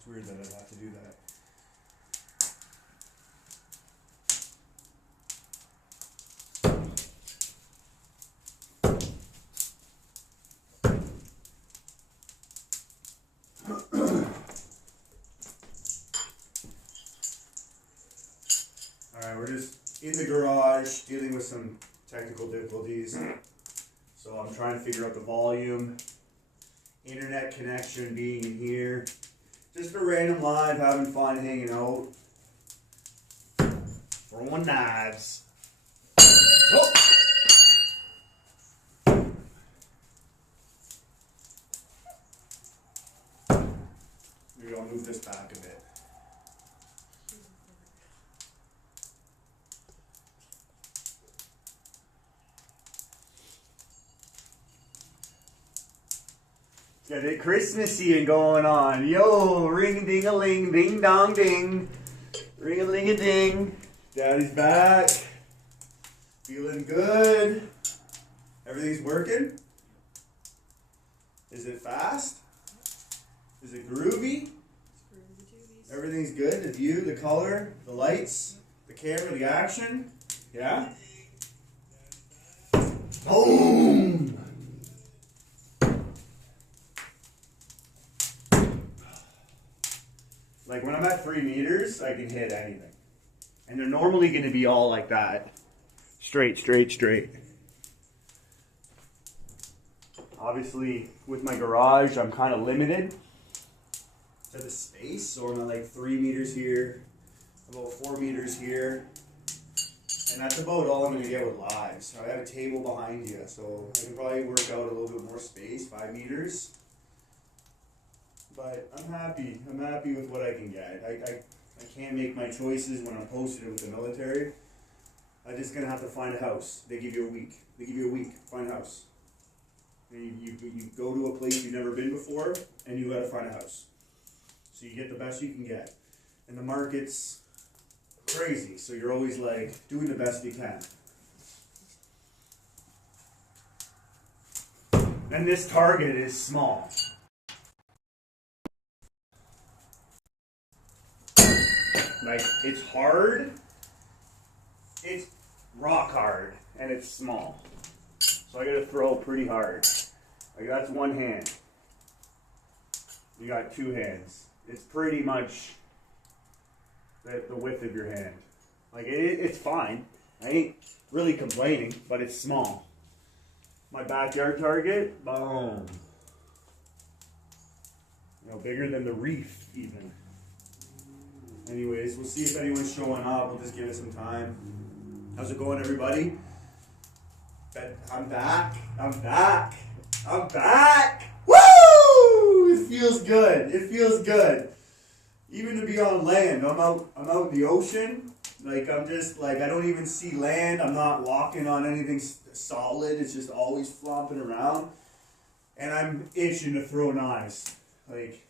It's weird that I'd have to do that. Alright, we're just in the garage dealing with some technical difficulties. So I'm trying to figure out the volume, internet connection being in here. Just a random live, having fun, hanging out. Throwing knives. Oh! Maybe I'll move this back a bit. Got it Christmassy and going on. Yo, ring ding a ling, ding dong ding. Ring a ling a ding. Daddy's back. Feeling good. Everything's working? Is it fast? Is it groovy? Everything's good? The view, the color, the lights, the camera, the action? Yeah? Boom! Like when I'm at 3 meters, I can hit anything. And they're normally going to be all like that. Straight, straight, straight. Obviously, with my garage, I'm kind of limited to the space. So I'm at like 3 meters here, about 4 meters here. And that's about all I'm going to get with live. So I have a table behind you, so I can probably work out a little bit more space, 5 meters. But I'm happy. I'm happy with what I can get. I can't make my choices when I'm posted with the military. I'm just going to have to find a house. They give you a week. They give you a week. Find a house. And you go to a place you've never been before, and you got to find a house. So you get the best you can get. And the market's crazy, so you're always like doing the best you can. And this target is small. Like, it's hard, it's rock hard, and it's small. So I gotta throw pretty hard. Like, that's one hand. You got 2 hands. It's pretty much the width of your hand. Like, it's fine. I ain't really complaining, but it's small. My backyard target, boom. You know, bigger than the reef, even. Anyways, we'll see if anyone's showing up. We'll just give it some time. How's it going, everybody? I'm back. I'm back. I'm back. Woo! It feels good. It feels good. Even to be on land. I'm out in the ocean. Like, I'm just, like, I don't even see land. I'm not walking on anything solid. It's just always flopping around. And I'm itching to throw knives. Like,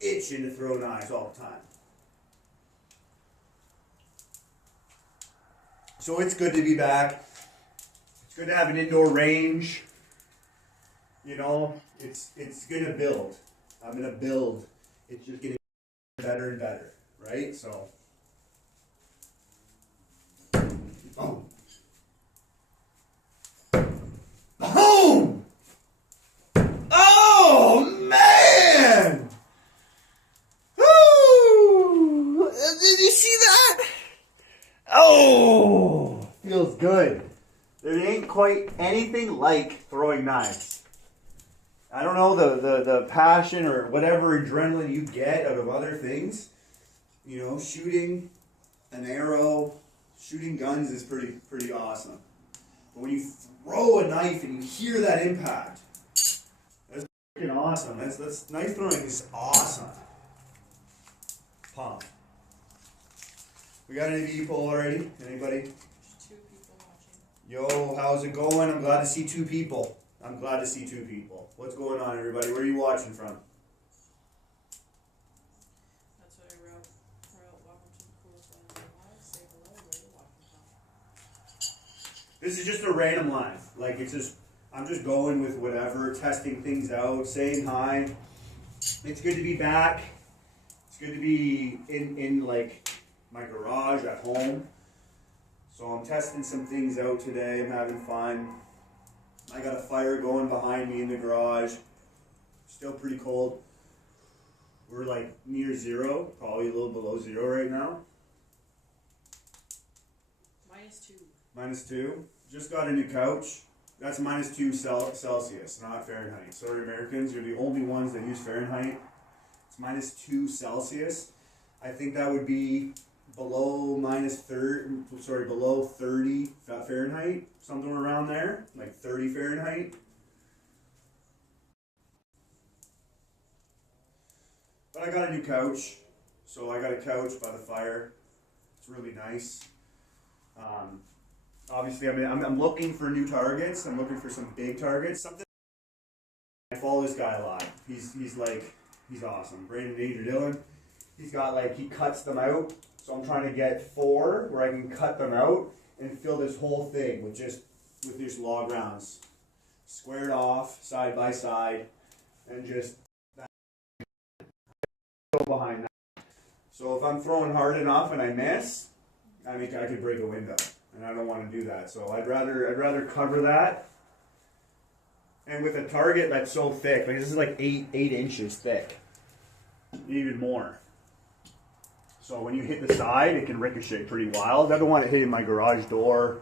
itching to throw knives all the time. So it's good to be back. It's good to have an indoor range. You know, it's gonna build. I'm gonna build. It's just getting better and better, right? So, boom, boom. Oh man! Woo! Did you see that? Oh, feels good. There ain't quite anything like throwing knives. I don't know, the passion or whatever adrenaline you get out of other things. You know, shooting an arrow, shooting guns is pretty awesome. But when you throw a knife and you hear that impact, that's freaking awesome. That's knife throwing is awesome. Pump. We got any people already? Anybody? 2 people watching. Yo, how's it going? I'm glad to see 2 people. I'm glad to see 2 people. What's going on, everybody? Where are you watching from? That's what I wrote. Welcome to the coolest land in the live. Say hello, where you're watching from. This is just a random live. Like, it's just, I'm just going with whatever, testing things out, saying hi. It's good to be back. good to be in like my garage at home. So I'm testing some things out today. I'm having fun. I got a fire going behind me in the garage. Still pretty cold. We're like near zero, probably a little below zero right now. -2. -2. Just got a new couch. That's -2 Celsius, not Fahrenheit. Sorry, Americans, you're the only ones that use Fahrenheit. It's -2 Celsius. I think that would be below below 30 Fahrenheit, something around there, like 30 Fahrenheit. But I got a new couch, so I got a couch by the fire. It's really nice. Obviously, I'm looking for new targets. I'm looking for some big targets. Something. I follow this guy a lot. He's awesome. Brandon Danger Dillon. He's got he cuts them out. So I'm trying to get 4 where I can cut them out and fill this whole thing with these log rounds, squared off side by side, and just go behind that. So if I'm throwing hard enough and I miss, I could break a window, and I don't want to do that. So I'd rather cover that. And with a target that's so thick, this is like 8 inches thick, even more. So when you hit the side, it can ricochet pretty wild. I don't want it hitting my garage door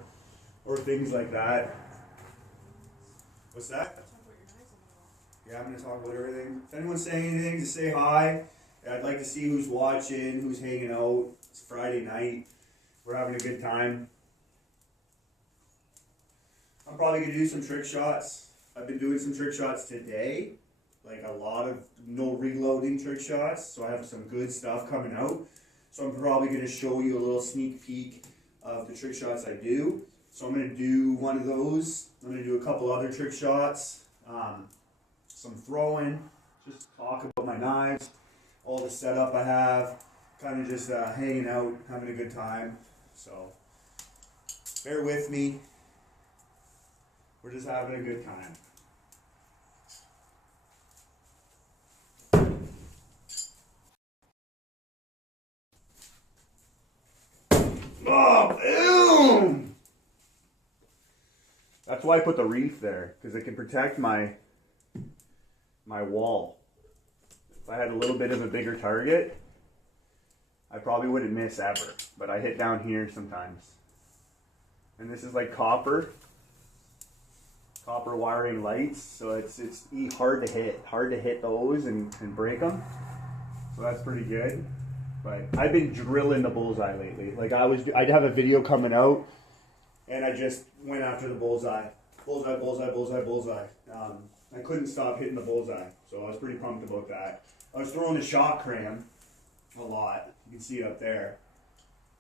or things like that. What's that? Talk about your knives on the wall. Yeah, I'm going to talk about everything. If anyone's saying anything, just say hi. I'd like to see who's watching, who's hanging out. It's Friday night. We're having a good time. I'm probably going to do some trick shots. I've been doing some trick shots today. Like a lot of no reloading trick shots. So I have some good stuff coming out. So I'm probably going to show you a little sneak peek of the trick shots I do. So I'm going to do one of those. I'm going to do a couple other trick shots. Some throwing. Just talk about my knives. All the setup I have. Kind of just hanging out, having a good time. So bear with me. We're just having a good time. Oh, boom! That's why I put the reef there, because it can protect my wall. If I had a little bit of a bigger target, I probably wouldn't miss ever, but I hit down here sometimes. And this is like copper wiring lights, so it's hard to hit those and break them. So that's pretty good. But I've been drilling the bullseye lately. I'd have a video coming out, and I just went after the bullseye. Bullseye. I couldn't stop hitting the bullseye, so I was pretty pumped about that. I was throwing the shot cram a lot. You can see it up there.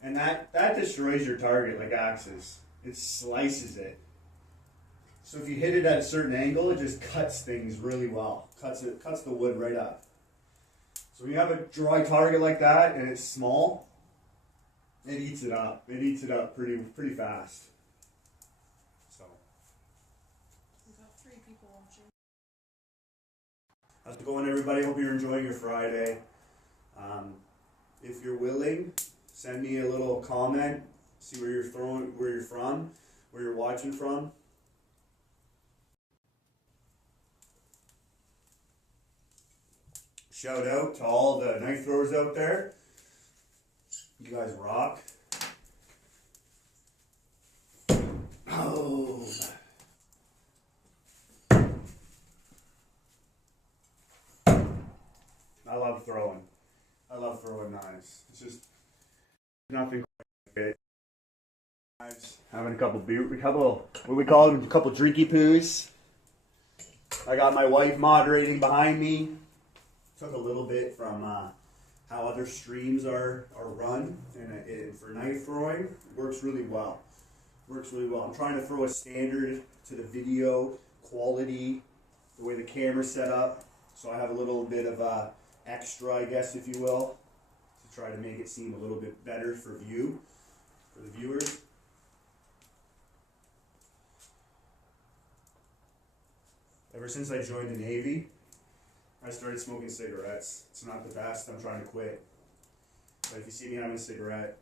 And that destroys your target like axes. It slices it. So if you hit it at a certain angle, it just cuts things really well. Cuts the wood right up. So when you have a dry target like that and it's small, it eats it up. It eats it up pretty fast. So We've got 3 people watching. how's it going, everybody? Hope you're enjoying your Friday. If you're willing, send me a little comment. See where you're from, where you're watching from. Shout out to all the knife throwers out there. You guys rock. Oh. I love throwing. I love throwing knives. It's just nothing quite like it. Knives. Having a couple what we call them, a couple drinky poos. I got my wife moderating behind me. Took a little bit from how other streams are run, and for knife throwing, it works really well. I'm trying to throw a standard to the video quality, the way the camera's set up, so I have a little bit of extra, I guess, if you will, to try to make it seem a little bit better for the viewers. Ever since I joined the Navy, I started smoking cigarettes. It's not the best. I'm trying to quit. But if you see me having a cigarette,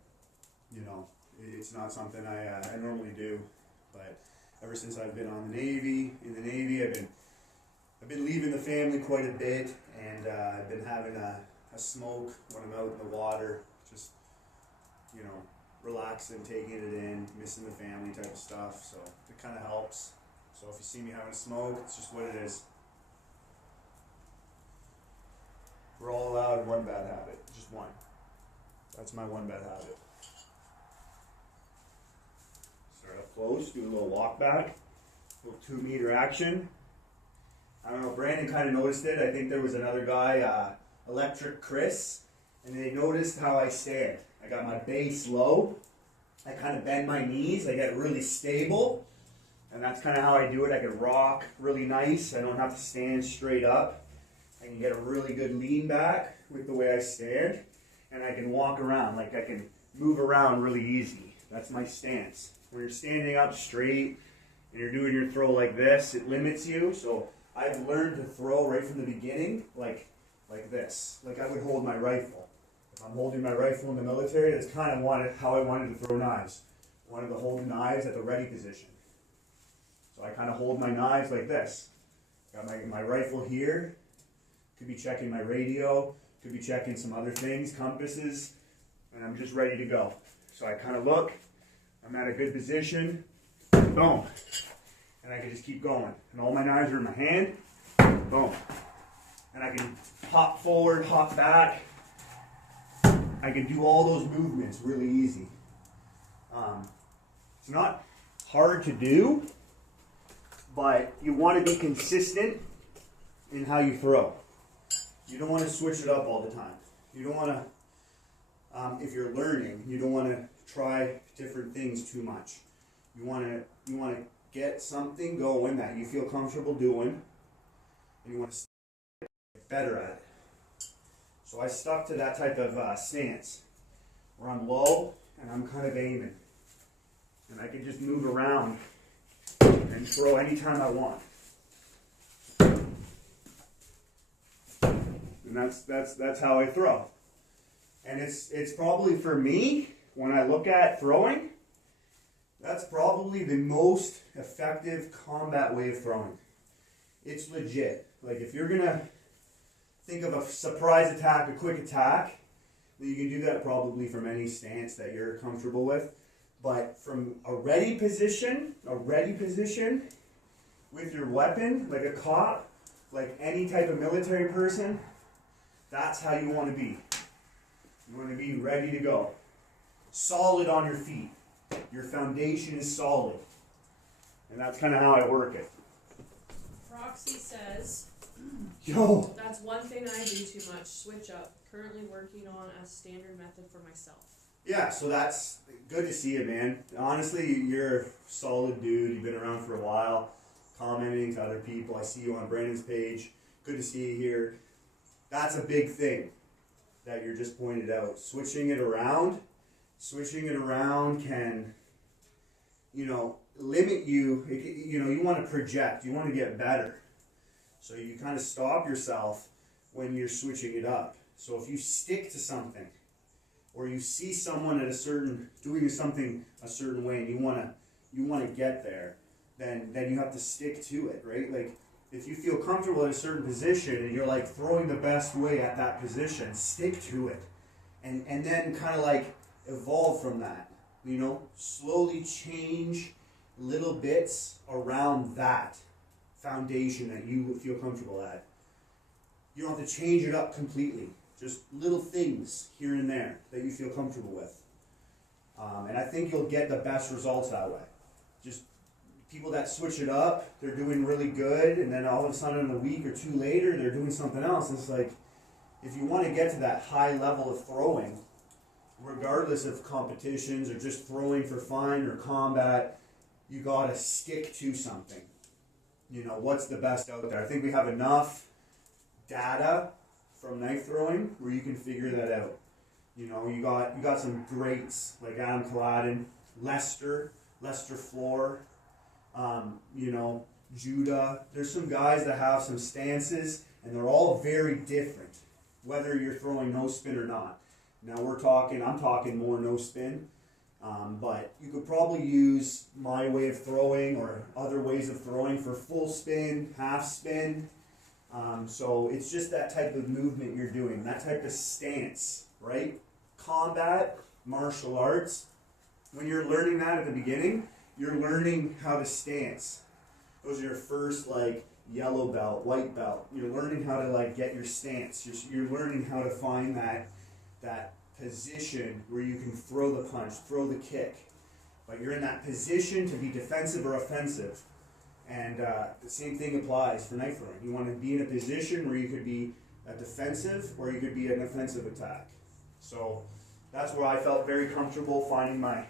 you know, it's not something I normally do. But ever since I've been in the Navy, I've been leaving the family quite a bit, and I've been having a smoke when I'm out in the water, just, you know, relaxing, taking it in, missing the family type of stuff. So it kind of helps. So if you see me having a smoke, it's just what it is. We're all allowed one bad habit, just one. That's my one bad habit. Start up close, do a little walk back, little 2 meter action. I don't know, Brandon kind of noticed it. I think there was another guy, Electric Chris, and they noticed how I stand. I got my base low, I kind of bend my knees, I get really stable, and that's kind of how I do it. I can rock really nice, I don't have to stand straight up. I can get a really good lean back with the way I stand, and I can walk around, like I can move around really easy. That's my stance. When you're standing up straight and you're doing your throw like this, it limits you. So I've learned to throw right from the beginning, like this. Like I would hold my rifle. If I'm holding my rifle in the military, that's kind of how I wanted to throw knives. I wanted to hold the knives at the ready position. So I kind of hold my knives like this. Got my rifle here. Could be checking my radio, could be checking some other things, compasses, and I'm just ready to go. So I kind of look, I'm at a good position, boom, and I can just keep going. And all my knives are in my hand, boom. And I can hop forward, hop back. I can do all those movements really easy. It's not hard to do, but you want to be consistent in how you throw. You don't want to switch it up all the time. You don't want to, if you're learning, you don't want to try different things too much. You want to get something going that you feel comfortable doing, and you want to get better at it. So I stuck to that type of stance, where I'm low and I'm kind of aiming, and I can just move around and throw anytime I want. And that's how I throw. And it's probably, for me, when I look at throwing, that's probably the most effective combat way of throwing. It's legit. Like if you're gonna think of a surprise attack, a quick attack, then you can do that probably from any stance that you're comfortable with. But from a ready position with your weapon, like a cop, like any type of military person, that's how you want to be. You want to be ready to go. Solid on your feet. Your foundation is solid. And that's kind of how I work it. Roxy says, Yo! that's one thing I do too much. Switch up. Currently working on a standard method for myself. Yeah, so that's good to see you, man. Honestly, you're a solid dude. You've been around for a while, commenting to other people. I see you on Brandon's page. Good to see you here. That's a big thing that you're just pointed out. Switching it around can, limit you. You want to project. You want to get better. So you kind of stop yourself when you're switching it up. So if you stick to something, or you see someone doing something a certain way, and you want to get there, then you have to stick to it, right? Like, if you feel comfortable in a certain position and you're like throwing the best way at that position, stick to it. And then kind of like evolve from that. Slowly change little bits around that foundation that you feel comfortable at. You don't have to change it up completely. Just little things here and there that you feel comfortable with. And I think you'll get the best results that way. Just people that switch it up, they're doing really good, and then all of a sudden a week or two later, they're doing something else. It's like, if you want to get to that high level of throwing, regardless of competitions or just throwing for fun or combat, you got to stick to something. What's the best out there? I think we have enough data from knife throwing where you can figure that out. You got some greats like Adam Kaladin, Lester Floor, Judah. There's some guys that have some stances, and they're all very different, whether you're throwing no spin or not. Now I'm talking more no spin, but you could probably use my way of throwing or other ways of throwing for full spin, half spin. So it's just that type of movement you're doing, that type of stance, right? Combat, martial arts, when you're learning that at the beginning, you're learning how to stance. Those are your first like yellow belt, white belt. You're learning how to like get your stance. You're learning how to find that position where you can throw the punch, throw the kick. But you're in that position to be defensive or offensive. And the same thing applies for knife throwing. You want to be in a position where you could be a defensive or you could be an offensive attack. So that's where I felt very comfortable finding my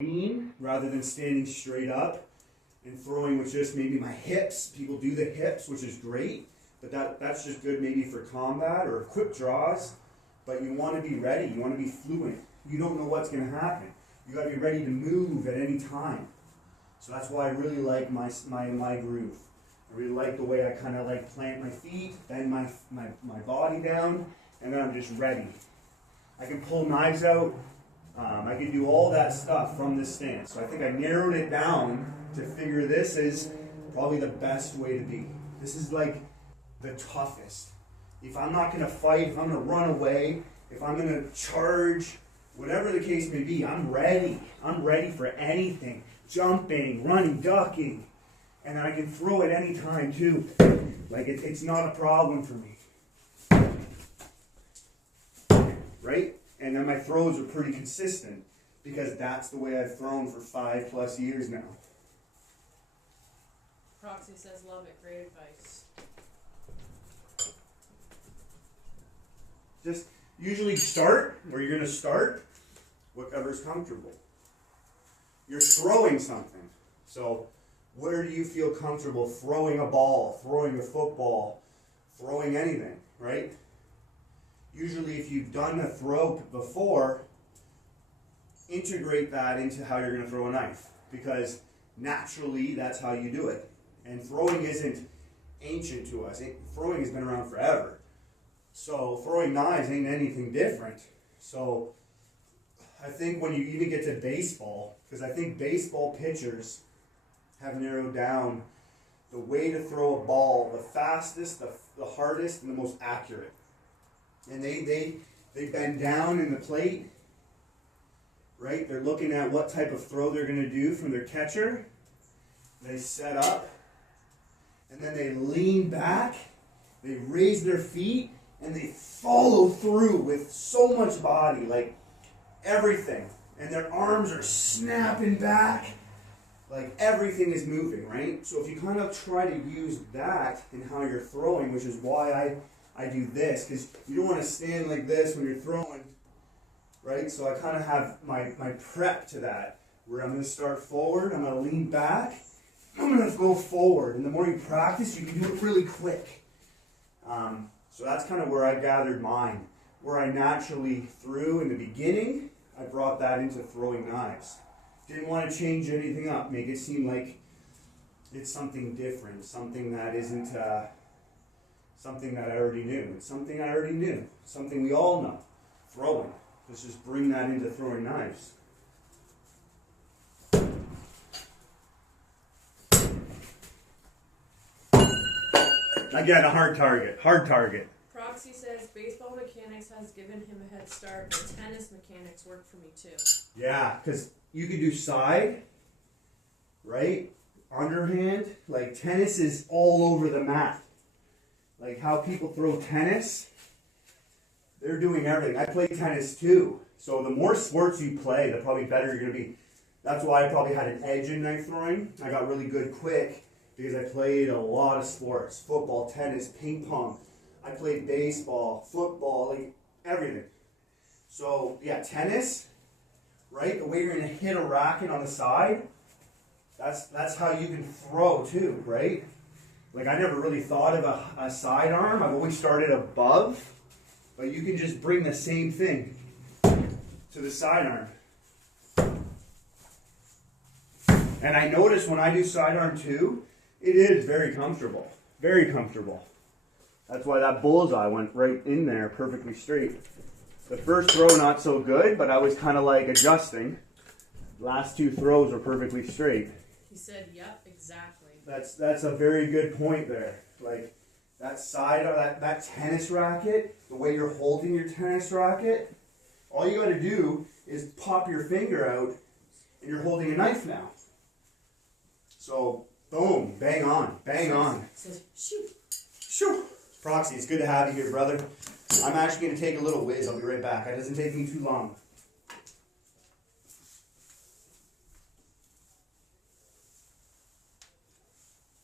lean rather than standing straight up and throwing with just maybe my hips. People do the hips, which is great, but that's just good maybe for combat or quick draws. But you want to be ready. You want to be fluent. You don't know what's going to happen. You got to be ready to move at any time. So that's why I really like my groove. I really like the way I kind of like plant my feet, bend my body down, and then I'm just ready. I can pull knives out. I can do all that stuff from this stance. So I think I narrowed it down to figure this is probably the best way to be. This is like the toughest. If I'm not going to fight, if I'm going to run away, if I'm going to charge, whatever the case may be, I'm ready. I'm ready for anything. Jumping, running, ducking. And then I can throw at any time too. Like it's not a problem for me. Right? And then my throws are pretty consistent because that's the way I've thrown for 5+ years now. Proxy says, love it, great advice. Just usually start where you're going to start, whatever's comfortable. You're throwing something. So where do you feel comfortable throwing a ball, throwing a football, throwing anything, right? Usually if you've done a throw before, integrate that into how you're going to throw a knife because naturally that's how you do it. And throwing isn't ancient to us. Throwing has been around forever. So throwing knives ain't anything different. So I think when you even get to baseball, because I think baseball pitchers have narrowed down the way to throw a ball the fastest, the hardest, and the most accurate. And they bend down in the plate, right? They're looking at what type of throw they're going to do from their catcher. They set up, and then they lean back, they raise their feet, and they follow through with so much body, like everything. And their arms are snapping back, like everything is moving, right? So if you kind of try to use that in how you're throwing, which is why I do this, because you don't want to stand like this when you're throwing, right? So I kind of have my prep to that, where I'm going to start forward, I'm going to lean back, I'm going to go forward. And the more you practice, you can do it really quick. So that's kind of where I gathered mine. Where I naturally threw in the beginning, I brought that into throwing knives. Didn't want to change anything up, make it seem like it's something different, something that isn't something that I already knew. It's something I already knew, something we all know, throwing. Let's just bring that into throwing knives. Again, a hard target. Proxy says, baseball mechanics has given him a head start, but tennis mechanics work for me too. Yeah, because you could do side, right? Underhand. Like tennis is all over the mat. Like how people throw tennis, they're doing everything. I play tennis too. So the more sports you play, the probably better you're going to be. That's why I probably had an edge in knife throwing. I got really good quick because I played a lot of sports. Football, tennis, ping pong. I played baseball, football, like everything. So yeah, tennis, right? The way you're going to hit a racket on the side, that's how you can throw too, right? Like I never really thought of a sidearm. I've always started above, but you can just bring the same thing to the sidearm. And I notice when I do sidearm too, it is very comfortable. Very comfortable. That's why that bullseye went right in there perfectly straight. The first throw not so good, but I was kind of like adjusting. Last two throws were perfectly straight. He said, "Yep, exactly." That's a very good point there. Like that side of that tennis racket, the way you're holding your tennis racket, all you got to do is pop your finger out, and you're holding a knife now. So boom, bang on, bang on. Says, "Shoot." Shoo. Proxy, it's good to have you here, brother. I'm actually going to take a little whiz. I'll be right back. It doesn't take me too long.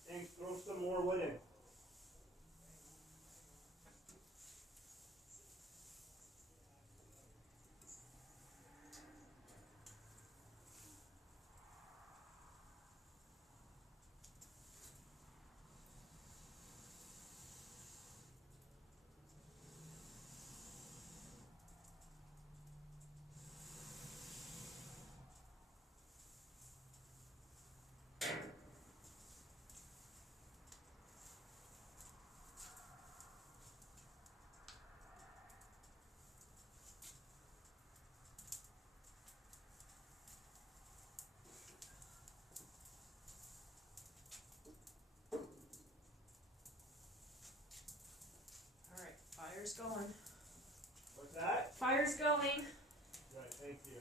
Thanks. Throw some more wood in. All right, fire's going. What's that? Fire's going. Right, thank you.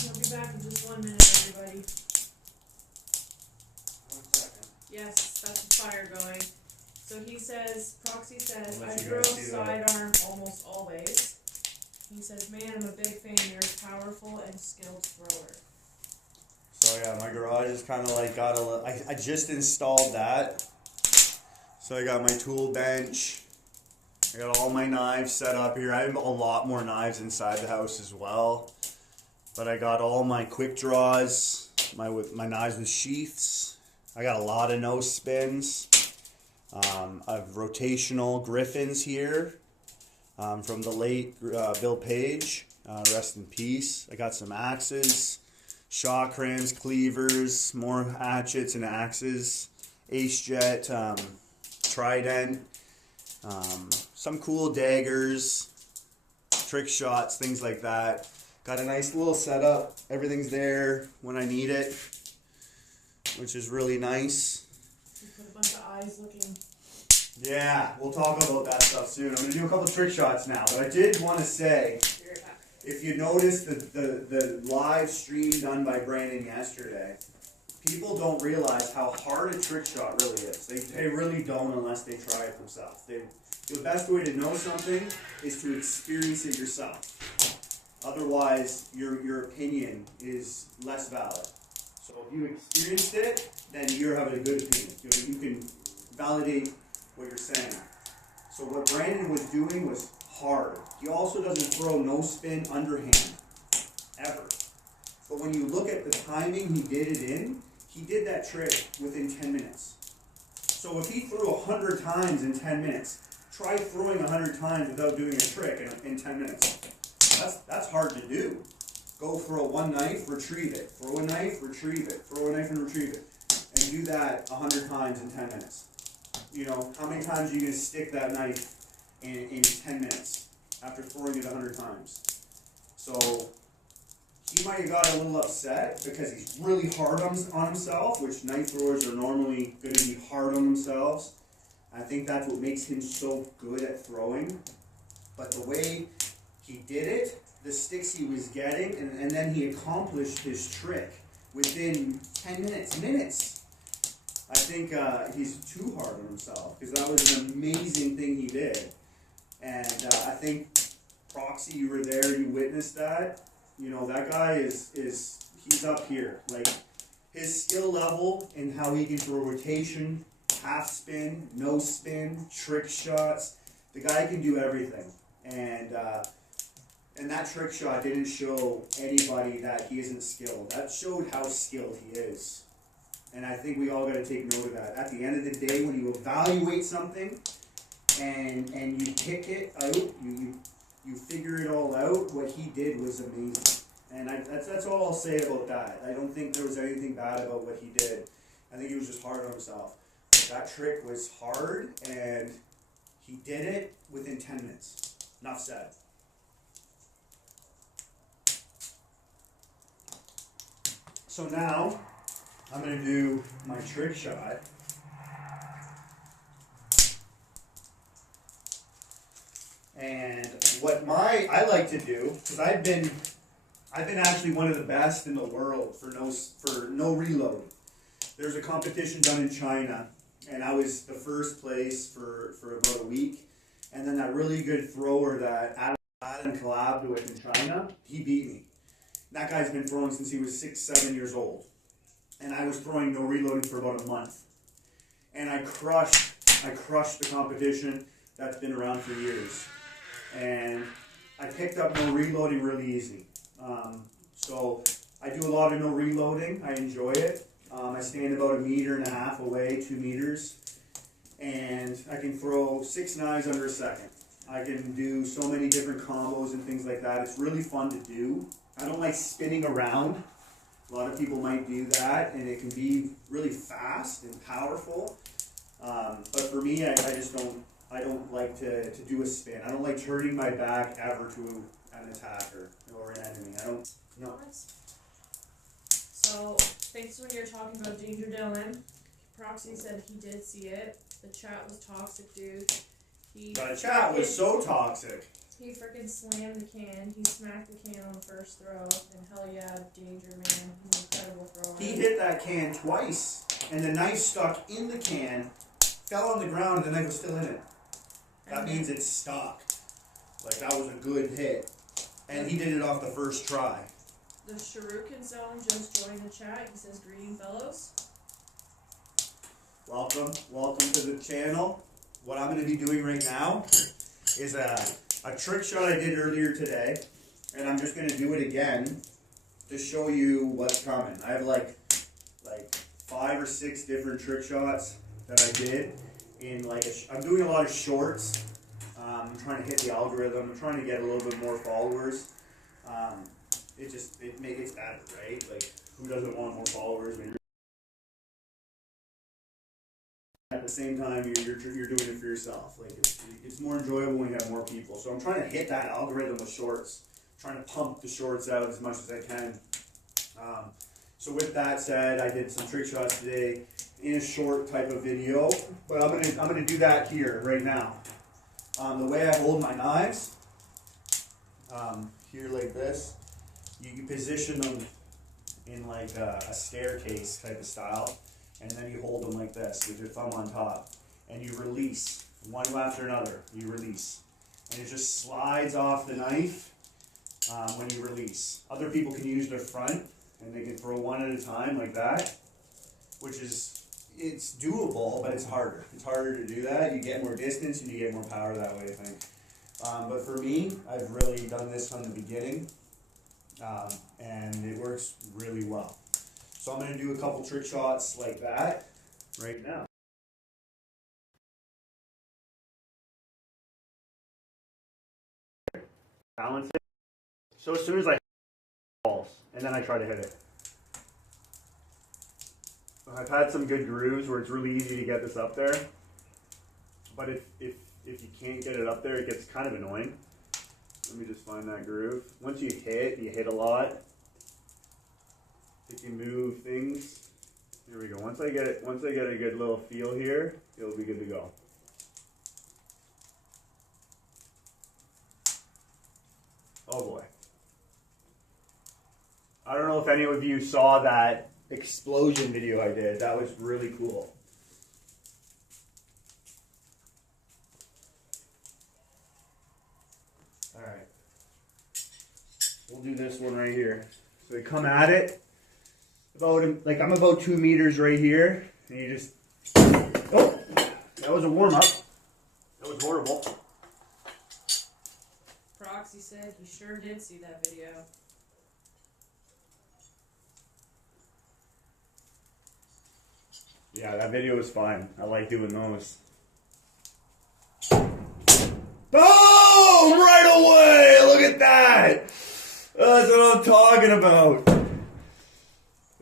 He'll be back in just 1 minute, everybody. 1 second. Yes, that's the fire going. So he says, Proxy says, Unless I you throw guys see that. sidearm almost always. He says, man, I'm a big fan. You're a powerful and skilled thrower. So yeah, my garage is kind of like got I just installed that. So I got my tool bench. I got all my knives set up here. I have a lot more knives inside the house as well. But I got all my quick draws, my knives with sheaths. I got a lot of no spins. I have rotational griffins here from the late Bill Page. Rest in peace. I got some axes, Shawkrams, cleavers, more hatchets and axes, Ace Jet, Trident, some cool daggers, trick shots, things like that. Got a nice little setup. Everything's there when I need it, which is really nice. You put a bunch of eyes looking. Yeah, we'll talk about that stuff soon. I'm going to do a couple trick shots now, but I did want to say, Be right back. if you noticed the live stream done by Brandon yesterday, people don't realize how hard a trick shot really is. They really don't unless they try it themselves. The best way to know something is to experience it yourself. Otherwise, your opinion is less valid. So if you experienced it, then you're having a good opinion. You can validate what you're saying. So what Brandon was doing was hard. He also doesn't throw no spin underhand, ever. But when you look at the timing he did it in, he did that trick within 10 minutes. So if he threw 100 times in 10 minutes, try throwing 100 times without doing a trick in 10 minutes. That's hard to do. Go throw one knife, retrieve it. Throw a knife, retrieve it. Throw a knife and retrieve it. And do that 100 times in 10 minutes. You know, how many times are you going to stick that knife in 10 minutes after throwing it 100 times? So he might have got a little upset because he's really hard on himself, which knife throwers are normally going to be hard on themselves. I think that's what makes him so good at throwing. But the way he did it, the sticks he was getting, and then he accomplished his trick within 10 minutes. I think he's too hard on himself because that was an amazing thing he did. And I think, Proxy, you were there, you witnessed that. You know, that guy he's up here. Like, his skill level and how he can throw rotation, half spin, no spin, trick shots. The guy can do everything. And that trick shot didn't show anybody that he isn't skilled. That showed how skilled he is. And I think we all got to take note of that. At the end of the day, when you evaluate something and you pick it out, you figure it all out, what he did was amazing. And that's all I'll say about that. I don't think there was anything bad about what he did. I think he was just hard on himself. That trick was hard, and he did it within 10 minutes. Enough said. So now, I'm going to do my trick shot. And what I like to do, because I've been actually one of the best in the world for no reload. There's a competition done in China, and I was the first place for about a week. And then that really good thrower that Adam collabed with in China, he beat me. That guy's been throwing since he was 6-7 years old. And I was throwing no reloading for about a month. And I crushed the competition that's been around for years. And I picked up no reloading really easy. So I do a lot of no reloading. I enjoy it. I stand about 1.5 meters away, 2 meters. And I can throw 6 knives under a second. I can do so many different combos and things like that. It's really fun to do. I don't like spinning around. A lot of people might do that, and it can be really fast and powerful. But for me, I don't like to do a spin. I don't like turning my back ever to an attacker or an enemy. I don't. No. So, thanks when you're talking about Danger Dylan. Proxy said he did see it. The chat was toxic, dude. The chat was so toxic. He freaking slammed the can. He smacked the can on the first throw. And hell yeah, Danger, man. He's an incredible thrower. He hit that can twice, and the knife stuck in the can, fell on the ground, and the knife was still in it. That means it's stuck. Like, that was a good hit. And he did it off the first try. The Shuriken Zone just joined the chat. He says, greeting, fellows. Welcome to the channel. What I'm going to be doing right now is a trick shot I did earlier today, and I'm just going to do it again to show you what's coming. I have like 5 or 6 different trick shots that I did in I'm doing a lot of shorts. I'm trying to hit the algorithm. I'm trying to get a little bit more followers. It makes better, right? Like, who doesn't want more followers when you're at the same time you're doing it for yourself? Like, it's more enjoyable when you have more people. So I'm trying to hit that algorithm with shorts. I'm trying to pump the shorts out as much as I can. So with that said, I did some trick shots today in a short type of video, but I'm gonna do that here right now. The way I hold my knives, here like this, you position them in like a staircase type of style, and then you hold them like this with your thumb on top, and you release one after another. You release, and it just slides off the knife when you release. Other people can use their front, and they can throw one at a time like that, which is, it's doable, but it's harder. It's harder to do that. You get more distance and you get more power that way, I think. But for me, I've really done this from the beginning, and it works really well. So I'm going to do a couple trick shots like that right now. Balance it. So as soon as I hit it, falls, and then I try to hit it. I've had some good grooves where it's really easy to get this up there, but if you can't get it up there, it gets kind of annoying. Let me just find that groove. Once you hit a lot, You can move things. Here we go. Once I get a good little feel here, it'll be good to go. Oh boy. I don't know if any of you saw that explosion video I did. That was really cool. Alright. We'll do this one right here. So we come at it. Like I'm about 2 meters right here. And you just... Oh! That was a warm-up. That was horrible. Proxy said he sure did see that video. Yeah, that video was fun. I like doing those. Oh, right away! Look at that! That's what I'm talking about.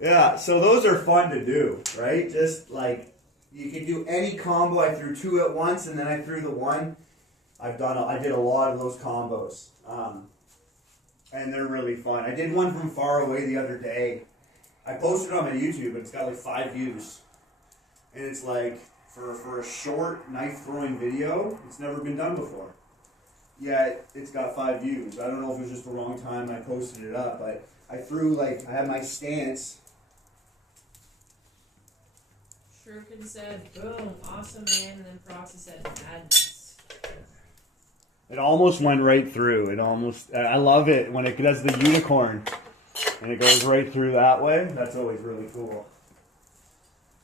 Yeah, so those are fun to do, right? Just like, you can do any combo. I threw 2 at once, and then I threw the 1. I did a lot of those combos. And they're really fun. I did one from far away the other day. I posted it on my YouTube, but it's got like 5 views. And it's like, for a short knife throwing video, it's never been done before. Yet, it's got 5 views. I don't know if it was just the wrong time I posted it up, but I threw like, I had my stance. Shuriken said, boom, awesome man, and then Proxy said, madness. It almost went right through. It almost, I love it when it does the unicorn and it goes right through that way. That's always really cool.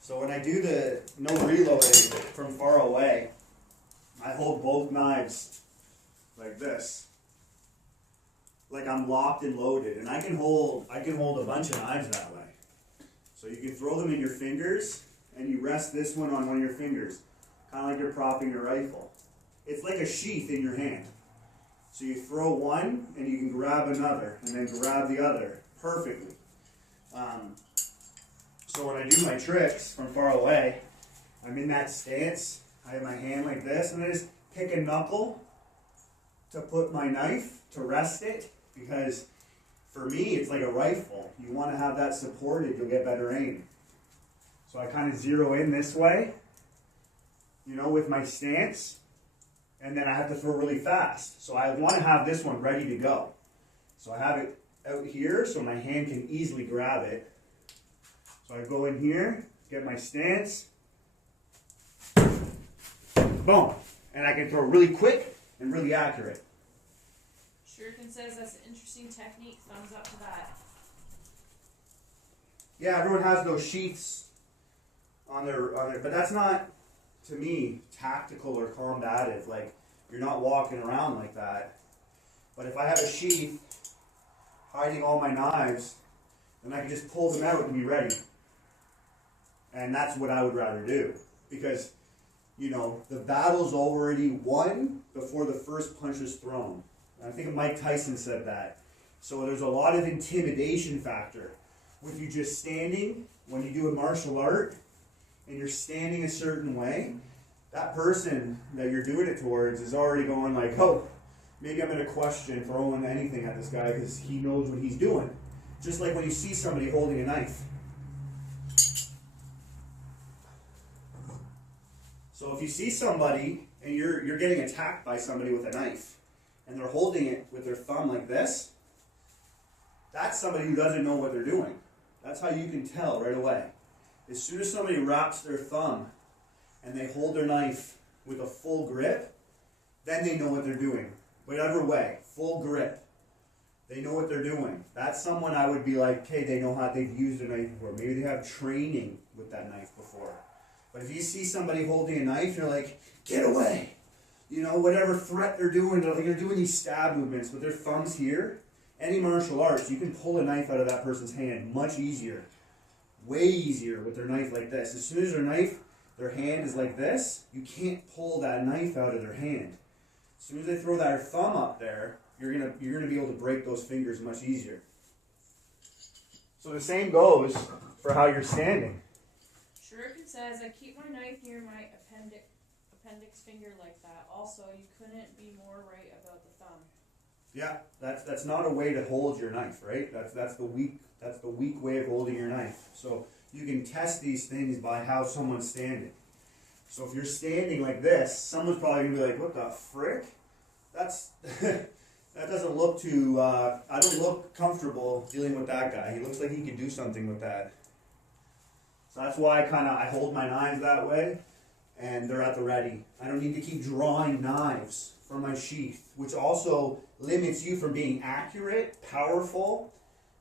So when I do the no reloading from far away, I hold both knives like this. Like I'm locked and loaded. And I can hold a bunch of knives that way. So you can throw them in your fingers and you rest this one on one of your fingers. Kind of like you're propping a rifle. It's like a sheath in your hand. So you throw one and you can grab another and then grab the other perfectly. So when I do my tricks from far away, I'm in that stance. I have my hand like this and I just pick a knuckle to put my knife to rest it, because for me it's like a rifle. You want to have that supported, you'll get better aim. So I kind of zero in this way, you know, with my stance. And then I have to throw really fast. So I want to have this one ready to go. So I have it out here so my hand can easily grab it. So I go in here, get my stance, boom. And I can throw really quick and really accurate. Shuriken says that's an interesting technique, thumbs up to that. Yeah, everyone has those sheaths on their, but that's not, to me, tactical or combative. Like, you're not walking around like that. But if I have a sheath hiding all my knives, then I can just pull them out and be ready. And that's what I would rather do. Because, you know, the battle's already won before the first punch is thrown. And I think Mike Tyson said that. So there's a lot of intimidation factor with you just standing. When you do a martial art and you're standing a certain way, that person that you're doing it towards is already going like, oh, maybe I'm going to question throwing anything at this guy because he knows what he's doing. Just like when you see somebody holding a knife. So if you see somebody and you're getting attacked by somebody with a knife and they're holding it with their thumb like this, that's somebody who doesn't know what they're doing. That's how you can tell right away. As soon as somebody wraps their thumb and they hold their knife with a full grip, then they know what they're doing. Whatever way, full grip. They know what they're doing. That's someone I would be like, okay, they know how they've used a knife before. Maybe they have training with that knife before. But if you see somebody holding a knife, you're like, get away. You know, whatever threat they're doing, they're doing these stab movements with their thumbs here. Any martial arts, you can pull a knife out of that person's hand much easier. Way easier with their knife like this. As soon as their hand is like this, you can't pull that knife out of their hand. As soon as they throw their thumb up there, you're gonna be able to break those fingers much easier. So the same goes for how you're standing. Shuriken says, I keep my knife near my appendix finger like that. Also, you couldn't be more right about the thumb. Yeah, that's not a way to hold your knife, right? That's the weak way of holding your knife. So you can test these things by how someone's standing. So if you're standing like this, someone's probably gonna be like, "What the frick? That's that doesn't look too. I don't look comfortable dealing with that guy. He looks like he could do something with that." So that's why I hold my knives that way, and they're at the ready. I don't need to keep drawing knives from my sheath, which also limits you from being accurate, powerful,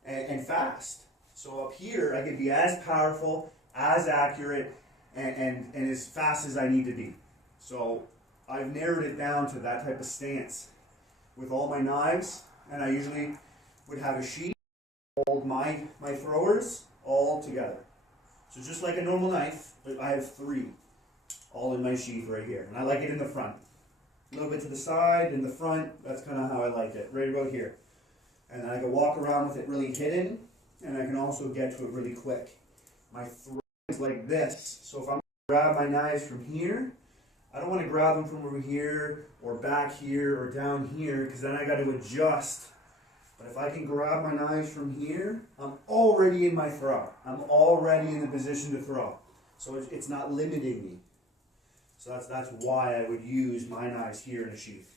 and fast. So up here, I can be as powerful, as accurate, and as fast as I need to be. So I've narrowed it down to that type of stance with all my knives, and I usually would have a sheath hold my throwers all together. So just like a normal knife, but I have 3 all in my sheath right here, and I like it in the front. A little bit to the side, in the front, that's kind of how I like it, right about here. And then I can walk around with it really hidden, and I can also get to it really quick. My throw is like this, so if I'm going to grab my knives from here, I don't want to grab them from over here, or back here, or down here, because then I got to adjust. But if I can grab my knives from here, I'm already in my throw. I'm already in the position to throw. So it's not limiting me. So that's why I would use my knives here in a sheath,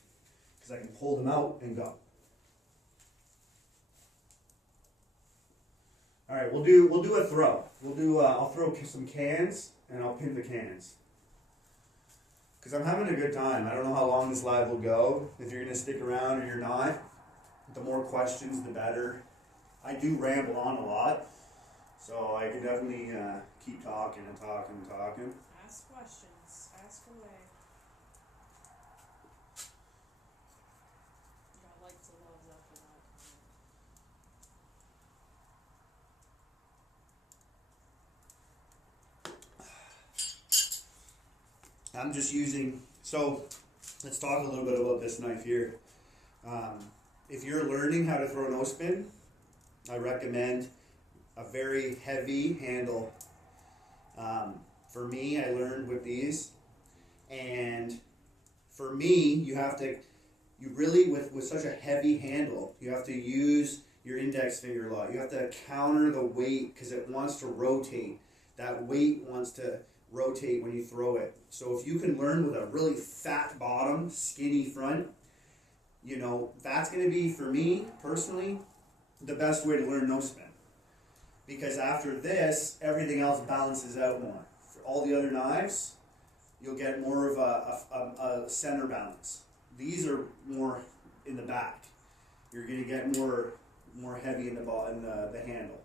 because I can pull them out and go. All right, we'll do a throw. I'll throw some cans and I'll pin the cans, because I'm having a good time. I don't know how long this live will go. If you're gonna stick around or you're not, the more questions, the better. I do ramble on a lot, so I can definitely keep talking and talking and talking. Ask questions. Ask away. Got likes and loves after that. I'm just using, so let's talk a little bit about this knife here. If you're learning how to throw no spin, I recommend a very heavy handle. For me, I learned with these, and for me, you really, with such a heavy handle, you have to use your index finger a lot. You have to counter the weight, because it wants to rotate. That weight wants to rotate when you throw it. So if you can learn with a really fat bottom, skinny front, that's going to be, for me personally, the best way to learn no spin. Because after this, everything else balances out more. For all the other knives, you'll get more of a center balance. These are more in the back. You're going to get more heavy in the handle.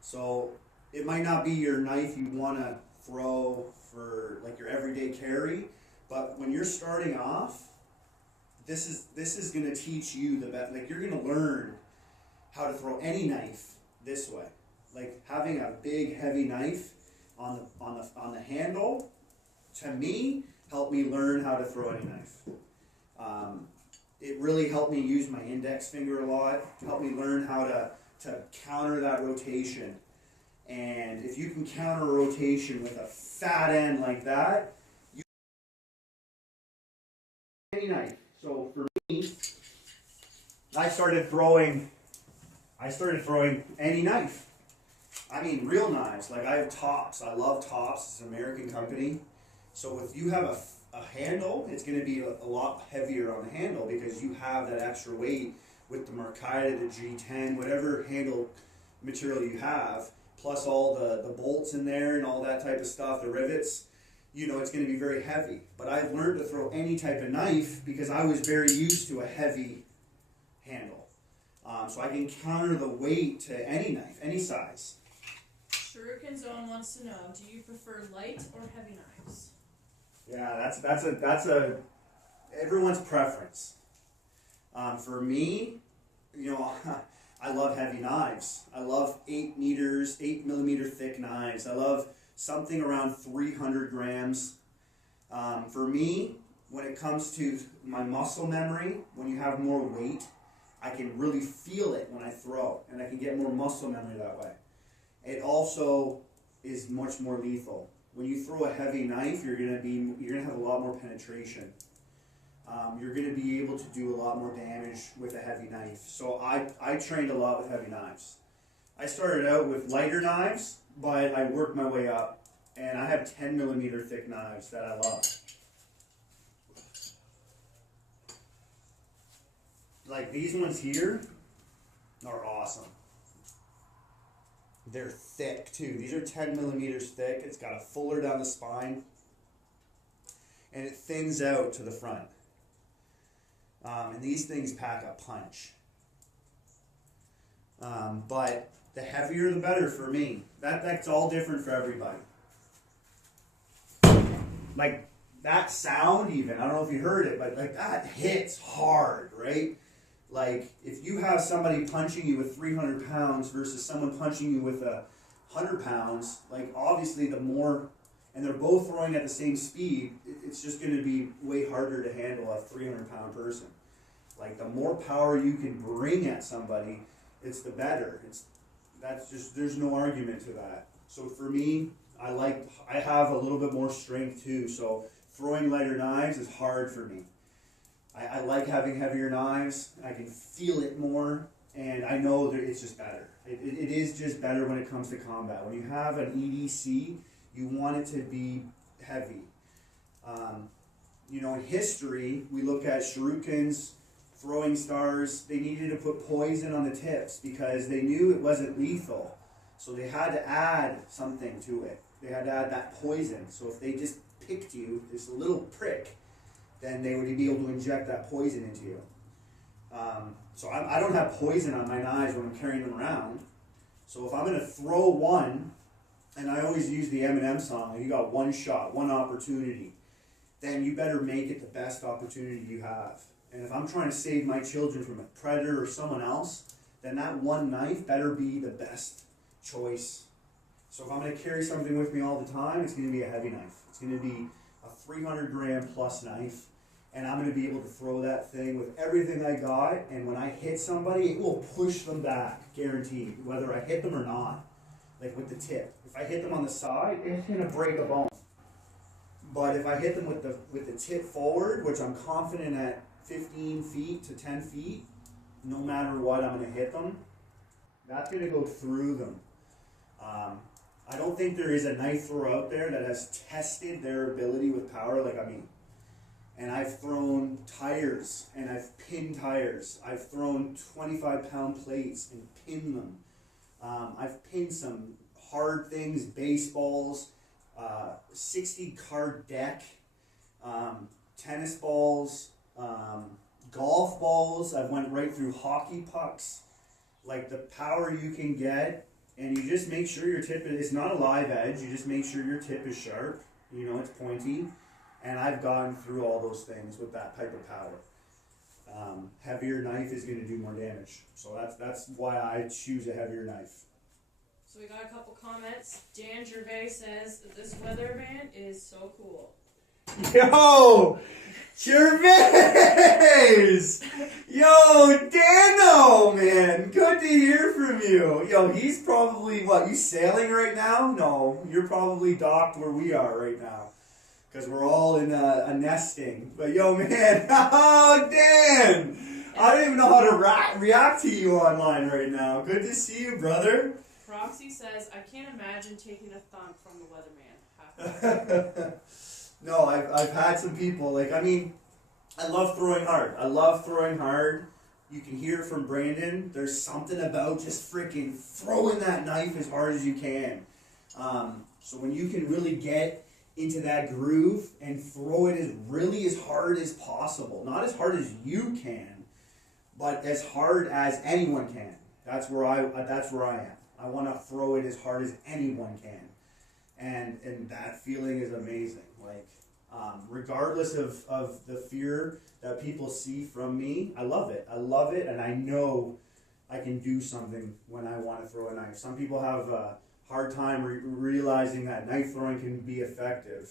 So it might not be your knife you want to throw for like your everyday carry, but when you're starting off, this is going to teach you the best. Like, you're going to learn how to throw any knife this way. Like, having a big heavy knife on the handle, to me, helped me learn how to throw any knife. It really helped me use my index finger a lot. Helped me learn how to counter that rotation. And if you can counter a rotation with a fat end like that, you any knife. So for me, I started throwing any knife. I mean, real knives. Like, I have Tops. I love Tops. It's an American company. So if you have a handle, it's going to be a lot heavier on the handle, because you have that extra weight with the Mercada, the G10, whatever handle material you have, plus all the bolts in there and all that type of stuff, the rivets. It's going to be very heavy. But I've learned to throw any type of knife because I was very used to a heavy handle. So I can counter the weight to any knife, any size. Shuriken Zone wants to know, do you prefer light or heavy knives? Yeah, that's a everyone's preference. For me, I love heavy knives. I love 8 millimeter thick knives. I love something around 300 grams. For me, when it comes to my muscle memory, when you have more weight, I can really feel it when I throw, and I can get more muscle memory that way. It also is much more lethal. When you throw a heavy knife, you're gonna have a lot more penetration. you're going to be able to do a lot more damage with a heavy knife. So I trained a lot with heavy knives. I started out with lighter knives, but I worked my way up. And I have 10 millimeter thick knives that I love. Like these ones here are awesome. They're thick too. These are 10 millimeters thick. It's got a fuller down the spine. And it thins out to the front. And these things pack a punch. But the heavier the better for me. That's all different for everybody. Like that sound even, I don't know if you heard it, but like that hits hard, right? Like if you have somebody punching you with 300 pounds versus someone punching you with 100 pounds, like obviously the more, and they're both throwing at the same speed, it's just going to be way harder to handle a 300-pound person. Like the more power you can bring at somebody, it's the better. There's no argument to that. So for me, I have a little bit more strength too, so throwing lighter knives is hard for me. I like having heavier knives. I can feel it more, and I know that it's just better. It is just better when it comes to combat. When you have an EDC, you want it to be heavy. In history, we look at shurikens, throwing stars. They needed to put poison on the tips because they knew it wasn't lethal. So they had to add something to it. They had to add that poison. So if they just picked you, this little prick, then they would be able to inject that poison into you. So I don't have poison on my knives when I'm carrying them around. So if I'm going to throw one, and I always use the Eminem song, like you got one shot, one opportunity, then you better make it the best opportunity you have. And if I'm trying to save my children from a predator or someone else, then that one knife better be the best choice. So if I'm going to carry something with me all the time, it's going to be a heavy knife. It's going to be a 300 gram plus knife, and I'm going to be able to throw that thing with everything I got, and when I hit somebody, it will push them back, guaranteed, whether I hit them or not, like with the tip. If I hit them on the side, it's going to break a bone. But if I hit them with the tip forward, which I'm confident at 15 feet to 10 feet, no matter what, I'm going to hit them, that's going to go through them. I don't think there is a knife thrower out there that has tested their ability with power like I mean. And I've thrown tires, and I've pinned tires. I've thrown 25-pound plates and pinned them. I've pinned some hard things, baseballs, 60-card deck, tennis balls, golf balls. I've went right through hockey pucks. Like the power you can get. And you just make sure your tip is not a live edge. You just make sure your tip is sharp. It's pointy. And I've gone through all those things with that type of power. Heavier knife is going to do more damage. So that's why I choose a heavier knife. So we got a couple comments. Dan Gervais says, this weatherman is so cool. Yo! Gervais! Yo, Dano, man! Good to hear from you. Yo, he's probably, you sailing right now? No, you're probably docked where we are right now. Because we're all in a nesting. But yo, man, oh, Dan! I don't even know how to react to you online right now. Good to see you, brother. Proxy says, I can't imagine taking a thump from the weatherman. No, I've had some people, I love throwing hard. You can hear from Brandon. There's something about just freaking throwing that knife as hard as you can. So when you can really get into that groove and throw it as hard as possible. Not as hard as you can, but as hard as anyone can. That's where I am. I want to throw it as hard as anyone can. And that feeling is amazing. Regardless of the fear that people see from me, I love it. I love it, and I know I can do something when I want to throw a knife. Some people have a hard time realizing that knife throwing can be effective.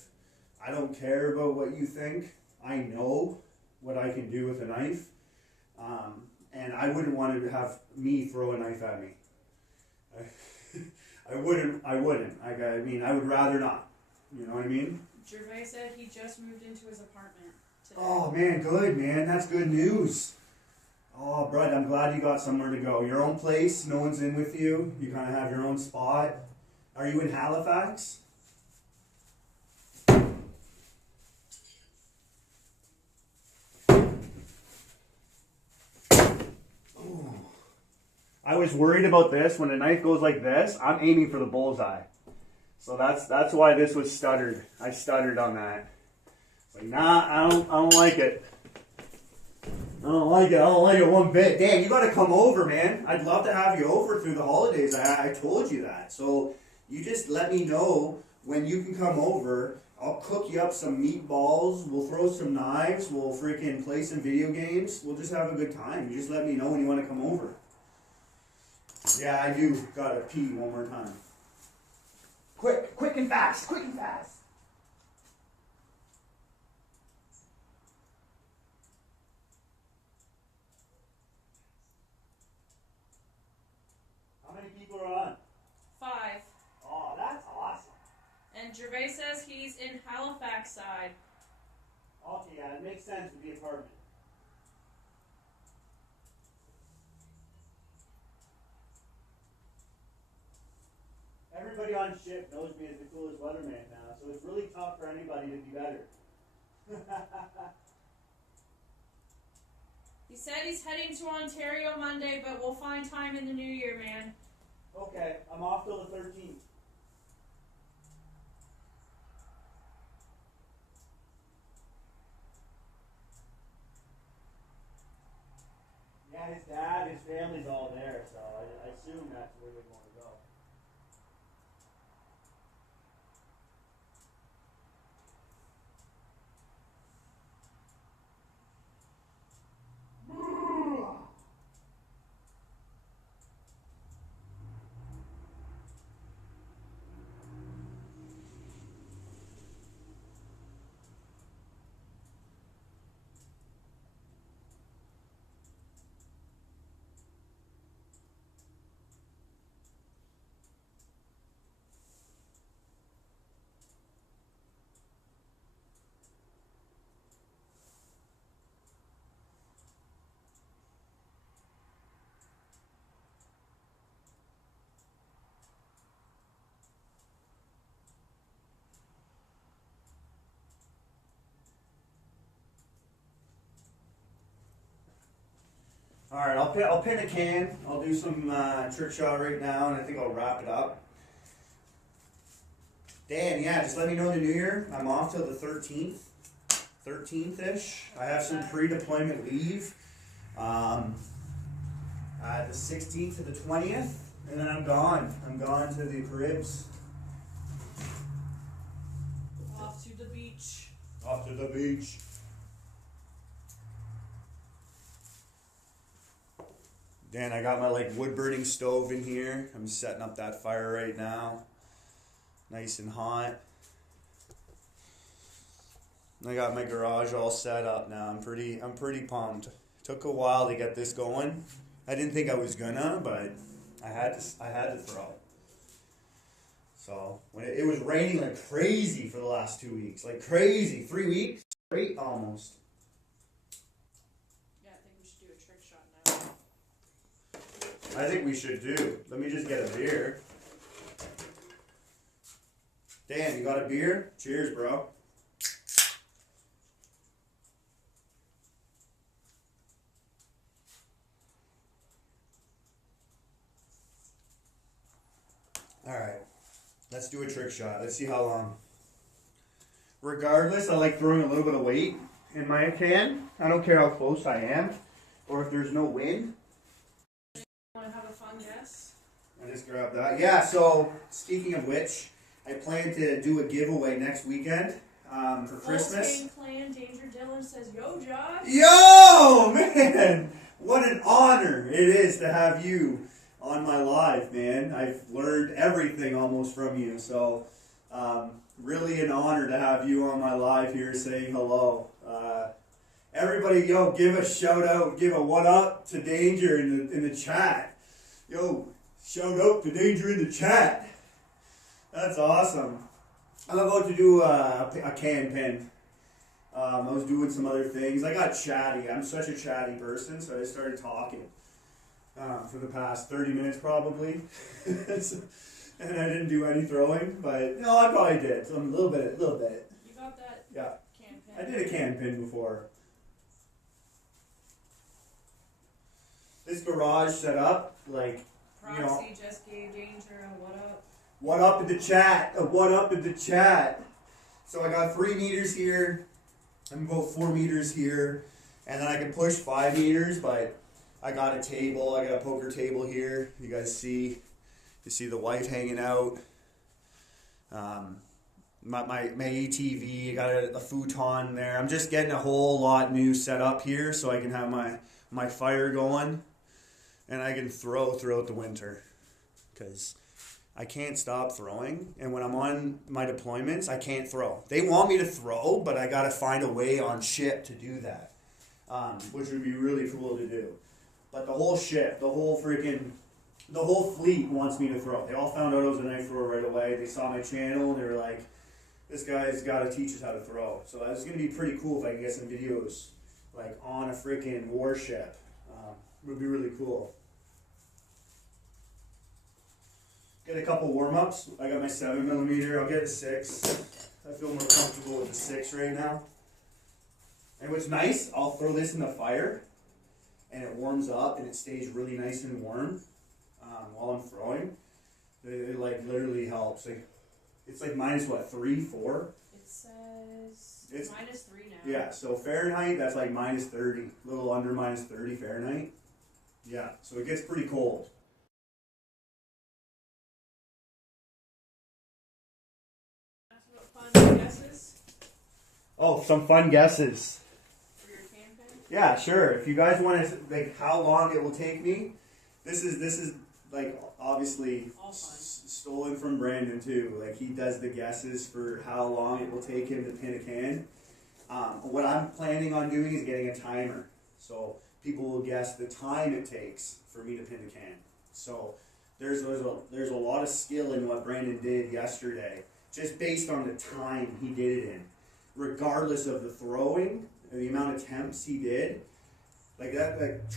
I don't care about what you think. I know what I can do with a knife, and I wouldn't want to have me throw a knife at me. I wouldn't. I would rather not. You know what I mean? Gervais said he just moved into his apartment. today. Oh man, good man. That's good news. Oh, Brett, I'm glad you got somewhere to go. Your own place, no one's in with you. You kind of have your own spot. Are you in Halifax? I was worried about this. When a knife goes like this, I'm aiming for the bullseye. So that's why this was stuttered. I stuttered on that. It's like, nah, I don't like it. I don't like it one bit. Dan, you gotta come over, man. I'd love to have you over through the holidays. I told you that. So you just let me know when you can come over. I'll cook you up some meatballs. We'll throw some knives. We'll freaking play some video games. We'll just have a good time. You just let me know when you want to come over. Yeah, I do gotta pee one more time. Quick and fast, quick and fast. How many people are on? 5. Oh, that's awesome. And Gervais says he's in Halifax side. Okay, yeah, it makes sense with the apartment. Everybody on ship knows me as the coolest weatherman now, so it's really tough for anybody to be better. He said he's heading to Ontario Monday, but we'll find time in the new year, man. Okay, I'm off till the 13th. Yeah, his dad, his family's all there, so I assume that's where they want to go. All right, I'll pin a can. I'll do some trick shot right now, and I think I'll wrap it up. Dan, yeah, just let me know the new year. I'm off till the 13th-ish. I have some pre-deployment leave. The 16th to the 20th, and then I'm gone. I'm gone to the Caribs. Off to the beach. Off to the beach. Dan, I got my wood burning stove in here. I'm setting up that fire right now. Nice and hot. And I got my garage all set up now. I'm pretty pumped. Took a while to get this going. I didn't think I was gonna, but I had to throw. So when it was raining like crazy for the last 2 weeks, like crazy, 3 weeks straight almost. Yeah, I think we should do a trick shot now. I think we should do. Let me just get a beer. Dan, you got a beer? Cheers, bro. Alright, let's do a trick shot. Let's see how long. Regardless, I like throwing a little bit of weight in my can. I don't care how close I am or if there's no wind. Want to have a fun guess? I just grabbed that. Yeah, so speaking of which, I plan to do a giveaway next weekend for Christmas. Volkswagen Clan Danger Dylan says, "Yo, Josh." Yo, man! What an honor it is to have you on my live, man. I've learned everything almost from you, so really an honor to have you on my live here saying hello. Everybody, yo, give a shout out, give a what up to Danger in the chat. Yo, shout out to Danger in the chat. That's awesome. I'm about to do a can pin. I was doing some other things. I got chatty. I'm such a chatty person, so I started talking for the past 30 minutes probably. And I didn't do any throwing, but no, I probably did. So a little bit. You got that Yeah, can pin? I did a can pin before. This garage set up, like, Proxy you know, just gave danger. What up? what up in the chat? What up in the chat? So I got 3 meters here. I'm about 4 meters here, and then I can push 5 meters. But I got a table. I got a poker table here. You guys see? You see the wife hanging out. My ATV. I got a futon there. I'm just getting a whole lot new set up here, so I can have my fire going, and I can throw throughout the winter, because I can't stop throwing, and when I'm on my deployments, I can't throw. They want me to throw, but I gotta find a way on ship to do that, which would be really cool to do. But the whole ship, the whole fleet wants me to throw. They all found out I was a knife thrower right away. They saw my channel, and they were like, this guy's gotta teach us how to throw. So it's gonna be pretty cool if I can get some videos, like, on a freaking warship. It would be really cool. Get a couple warm-ups. I got my 7mm. I'll get a 6. I feel more comfortable with the 6 right now. And what's nice, I'll throw this in the fire, and it warms up, and it stays really nice and warm while I'm throwing. It like literally helps. Like, it's like minus what, 3, 4? It says It's -3 now. Yeah, so Fahrenheit, that's like minus 30, a little under minus 30 Fahrenheit. Yeah, so it gets pretty cold. Fun guesses Oh, some fun guesses. for your can pin? Yeah, sure. If you guys want to, like, how long it will take me, this is like, obviously All fun. stolen from Brandon too. Like, he does the guesses for how long it will take him to pin a can. What I'm planning on doing is getting a timer, so people will guess the time it takes for me to pin a can. So there's a lot of skill in what Brandon did yesterday, just based on the time he did it in, regardless of the throwing and the amount of attempts he did. Like that, like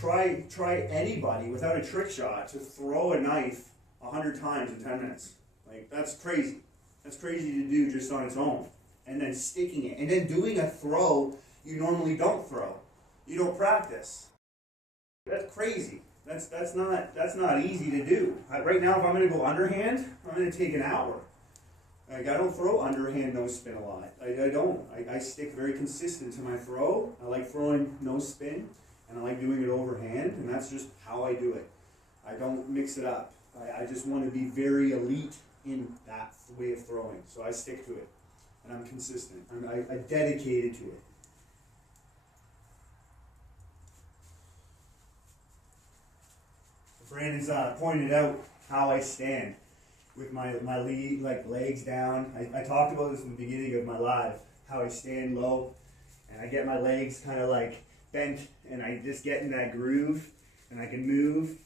try anybody without a trick shot to throw a knife 100 times in 10 minutes. Like, that's crazy. That's crazy to do just on its own. And then sticking it, and then doing a throw you normally don't throw. You don't practice. That's crazy. That's not easy to do. Right now, if I'm going to go underhand, I'm going to take an hour. Like, I don't throw underhand no spin a lot. I don't. I stick very consistent to my throw. I like throwing no spin, and I like doing it overhand, and that's just how I do it. I don't mix it up. I just want to be very elite in that way of throwing, so I stick to it, and I'm consistent. I'm dedicated to it. Brandon's pointed out how I stand with my legs down. I talked about this in the beginning of my live, how I stand low, and I get my legs kind of like bent, and I just get in that groove, and I can move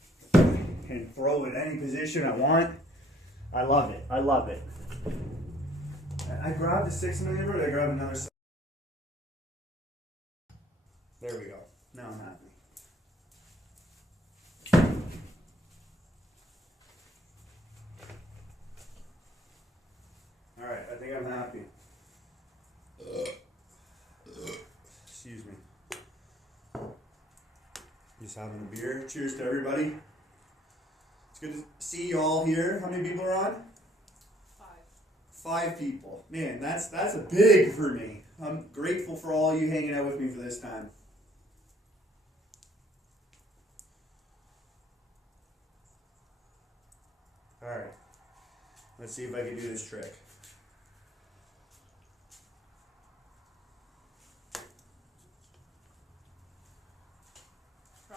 and throw in any position I want. I love it. I love it. I grabbed a 6mm. I grabbed another. There we go. Now I'm happy. All right, I think I'm happy. Excuse me. Just having a beer. Cheers to everybody. It's good to see you all here. How many people are on? 5 people. Man, that's a big for me. I'm grateful for all you hanging out with me for this time. All right. Let's see if I can do this trick.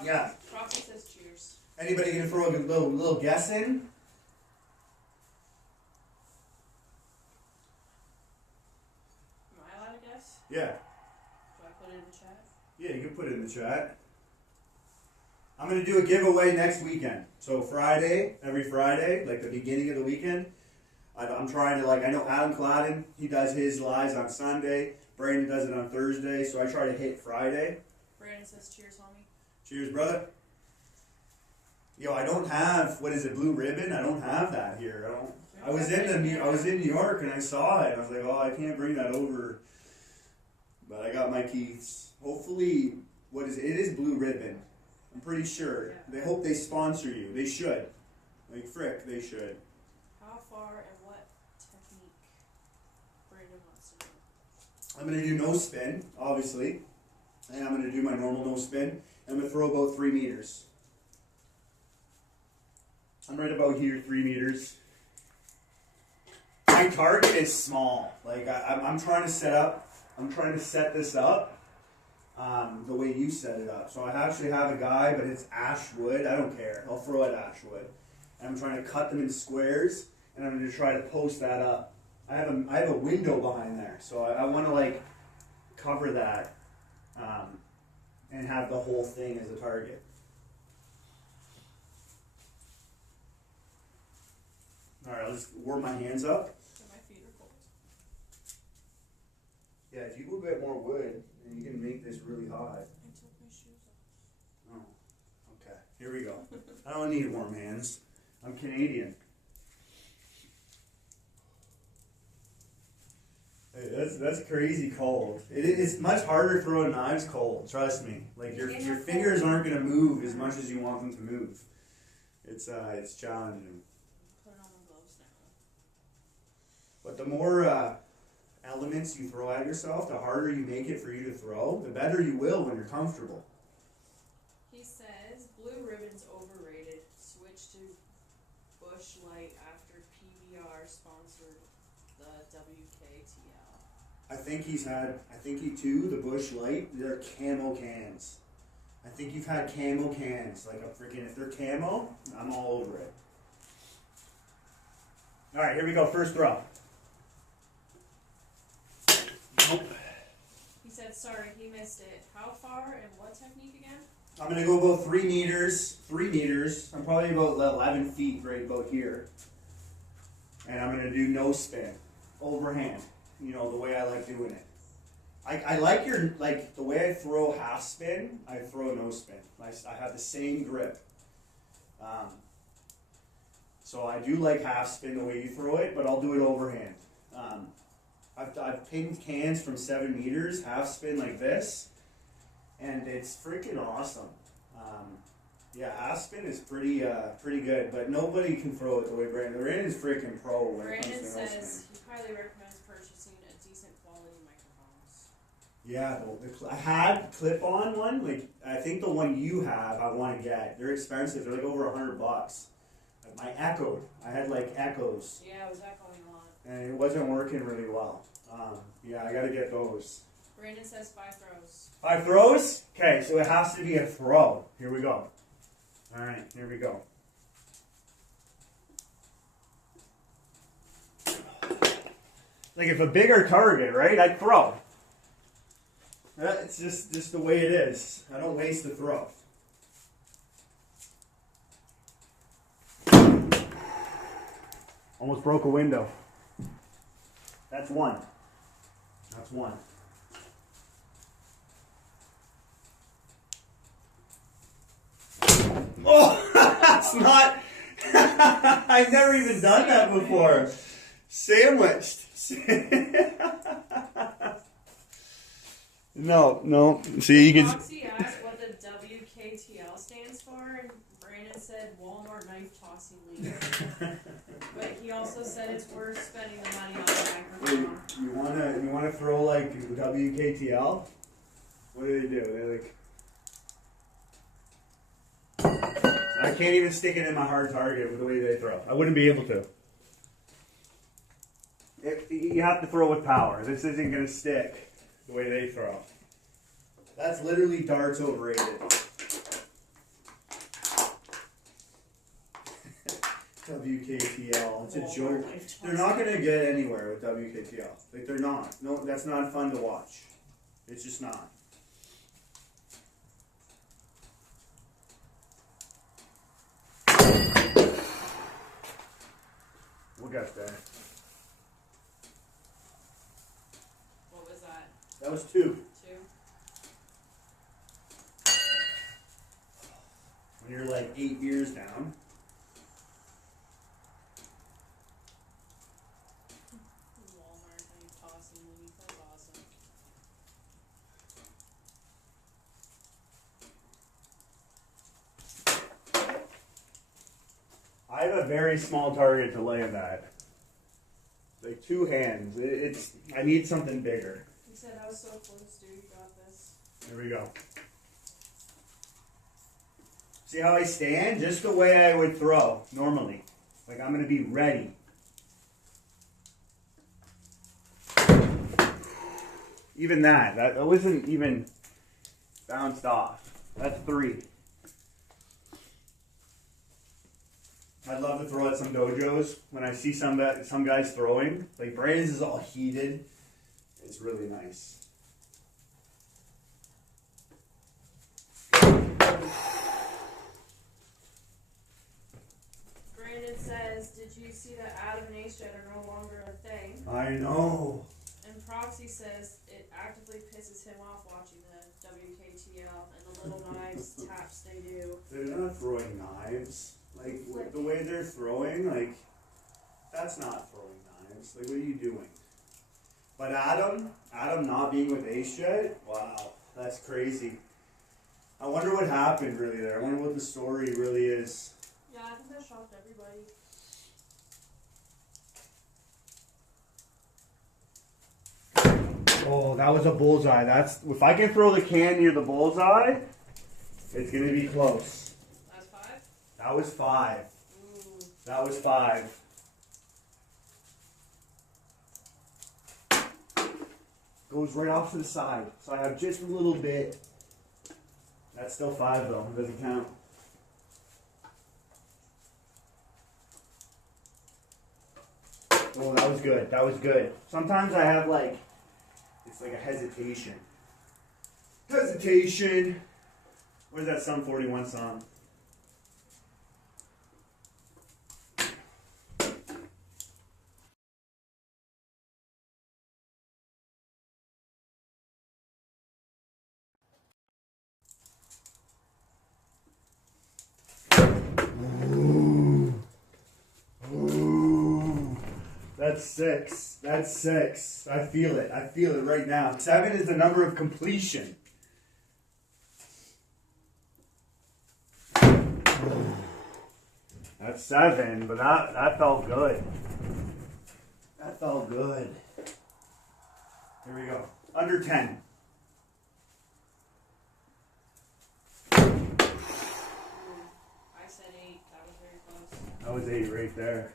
Yeah. Proxy says cheers. Anybody gonna throw a little guess in? Am I allowed to guess? Yeah. Do I put it in the chat? Yeah, you can put it in the chat. I'm gonna do a giveaway next weekend. So Friday, every Friday, like the beginning of the weekend, I'm trying to, like, I know Adam Cladden, he does his lives on Sunday. Brandon does it on Thursday, so I try to hit Friday. Brandon says, cheers, homie. Cheers, brother. Yo, I don't have, what is it, Blue Ribbon? I don't have that here. I was in New York and I saw it. I was like, oh, I can't bring that over. But I got my Keiths. Hopefully, what is it? It is Blue Ribbon. I'm pretty sure. Yeah. They hope they sponsor you. They should. Like, frick, they should. How far and what technique Brandon wants to do? I'm going to do no spin, obviously. And I'm going to do my normal no spin. I'm going to throw about 3 meters. I'm right about here, 3 meters. My target is small. Like, I'm trying to set this up the way you set it up. So I actually have a guy, but it's ash wood. I don't care. I'll throw it ash wood. And I'm trying to cut them in squares, and I'm going to try to post that up. I have a window behind there, so I want to like cover that and have the whole thing as a target. All right, let's warm my hands up. And my feet are cold. Yeah, if you go get more wood, then you can make this really hot. I took my shoes off. Oh, okay. Here we go. I don't need warm hands. I'm Canadian. Hey, that's crazy cold. It's much harder throwing knives cold. Trust me. Like your fingers aren't gonna move as much as you want them to move. It's challenging. Put on the gloves now. But the more elements you throw at yourself, the harder you make it for you to throw, the better you will when you're comfortable. He says Blue Ribbon's overrated. Switch to Bush Light after PBR sponsored the WKTL. I think the Bush Light, they're camo cans. I think you've had camo cans. Like a freaking, if they're camo, I'm all over it. All right, here we go. First throw. Nope. He said, sorry, he missed it. How far and what technique again? I'm going to go about 3 meters. 3 meters. I'm probably about 11 feet right about here. And I'm going to do no spin. Overhand. You know, the way I like doing it. I like the way I throw half spin, I throw no spin. I have the same grip. So I do like half spin the way you throw it, but I'll do it overhand. I've pinged cans from 7 meters, half spin like this, and it's freaking awesome. Yeah, half spin is pretty good, but nobody can throw it the way Brandon. Brandon's freaking pro when it comes Brandon to no says spin. he highly recommends purchasing a decent quality microphones. Yeah, I had clip-on one. Like I think the one you have, I want to get. They're expensive. They're like over $100. My echoed. I had like echoes, Yeah, it was echoing a lot. and it wasn't working really well. Yeah, I got to get those. Brandon says 5 throws. 5 throws? Okay, so it has to be a throw. Here we go. All right, here we go. Like if a bigger target, right? I'd throw. It's just the way it is. I don't waste the throw. Almost broke a window. That's one. That's one. Oh, that's not. I've never even done that before. Sandwiched. No. See, you can. Foxy asked what the WKTL stands for, and Brandon said Walmart Knife Tossing League. But he also said it's worth spending the money on the microphone. You wanna throw like WKTL? What do? They like. I can't even stick it in my hard target with the way they throw. I wouldn't be able to. You have to throw with power. This isn't going to stick the way they throw. That's literally darts overrated. WKTL. It's a joke. They're not going to get anywhere with WKTL. Like, they're not. No, that's not fun to watch. It's just not. We'll get there. What was that? was 2. 2. When you're like 8 years down. Walmart knife tossing leaf. That's awesome. I have a very small target to lay at. Like 2 hands. I need something bigger. You said I was so close, dude. You got this. There we go. See how I stand? Just the way I would throw normally. Like I'm going to be ready. Even that wasn't even bounced off. That's 3. I'd love to throw at some dojos when I see some guys throwing. Like Brandon's is all heated. It's really nice. Brandon says, did you see that Adam and Ace Jet are no longer a thing? I know. And Proxy says it actively pisses him off watching the WKTL and the little knives taps they do. They're not throwing knives. Like, the way they're throwing, like, that's not throwing knives. Like, what are you doing? But Adam not being with Ace Jet, wow, that's crazy. I wonder what happened really there. I wonder what the story really is. Yeah, I think that shocked everybody. Oh, that was a bullseye. If I can throw the can near the bullseye, it's gonna be close. That's 5? That was 5. Ooh. That was 5. Goes right off to the side. So I have just a little bit. That's still 5 though. It doesn't count. Oh, that was good. That was good. Sometimes I have it's like a hesitation. Hesitation. What is that Sum 41 song? That's 6. That's 6. I feel it. I feel it right now. 7 is the number of completion. That's 7, but that felt good. That felt good. Here we go. Under 10. I said 8. That was very close. That was 8 right there.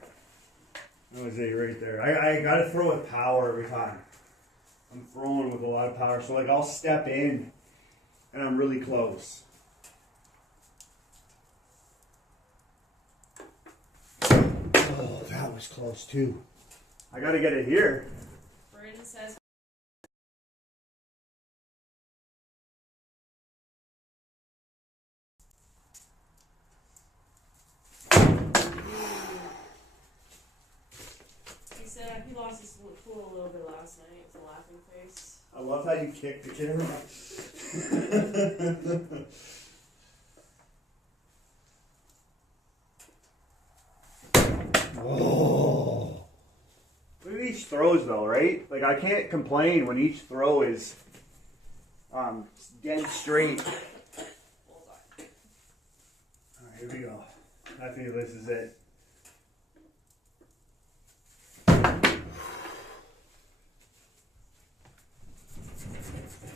That was 8 right there. I gotta throw with power every time. I'm throwing with a lot of power. So I'll step in and I'm really close. Oh, that was close too. I gotta get it here. Brandon says he lost his cool a little bit last night with a laughing face. I love how you kick the camera. Oh. Look at each throws though, right? Like I can't complain when each throw is dead straight. Bullseye. Alright, here we go. I think this is it.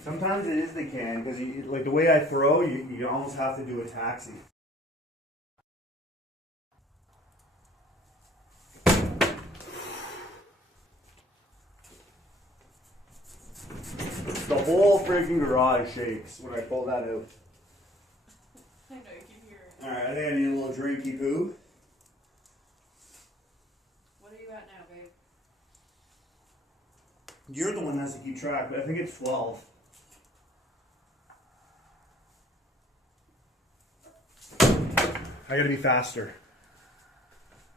Sometimes it is the can, because like the way I throw, you almost have to do a taxi. The whole freaking garage shakes when I pull that out. I know, you can hear it. Alright, I think I need a little drinky poo. What are you at now, babe? You're the one that has to keep track, but I think it's 12. I gotta be faster.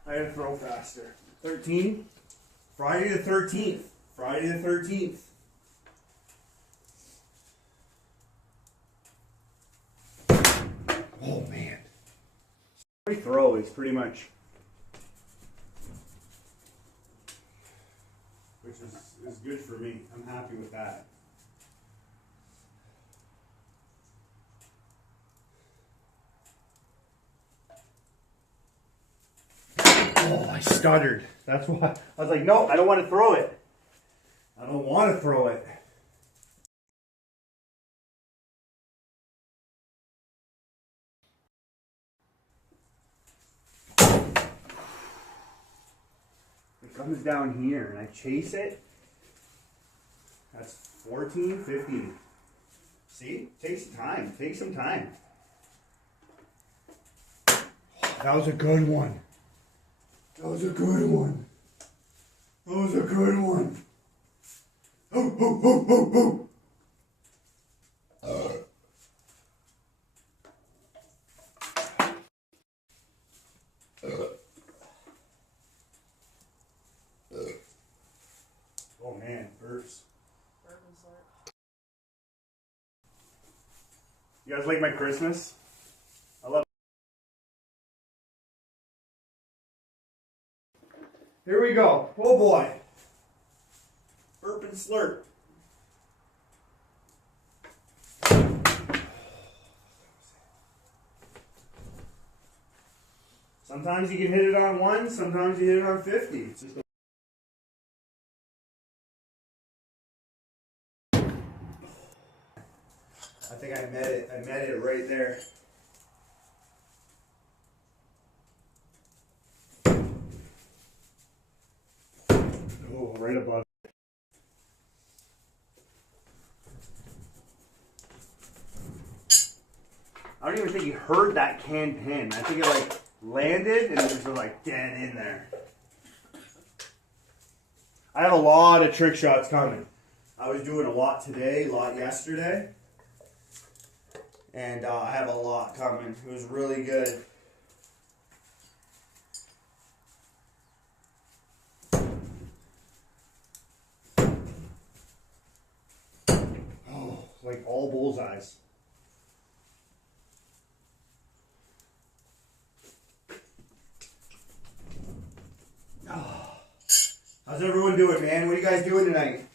I gotta throw faster. 13? Friday the 13th. Friday the 13th. Oh man. Every throw is pretty much, which is good for me. I'm happy with that. Oh, I stuttered. That's why I was like, no, I don't want to throw it. I don't want to throw it. It comes down here and I chase it. That's 14, 15. See? Takes time. Take some time. That was a good one. That was a good one. That was a good one. Oh, oh, oh, oh, oh. Oh man, burps. You guys like my Christmas? I love it. Here we go. Oh boy. Burp and slurp. Sometimes you can hit it on 1, sometimes you hit it on 50. It's just I think I met it. I met it right there. Oh, right above. I don't even think he heard that can pin. I think it like landed and it was like dead in there. I have a lot of trick shots coming. I was doing a lot today, a lot yesterday. And I have a lot coming. It was really good. Oh, like all bullseyes. Oh. How's everyone doing, man? What are you guys doing tonight?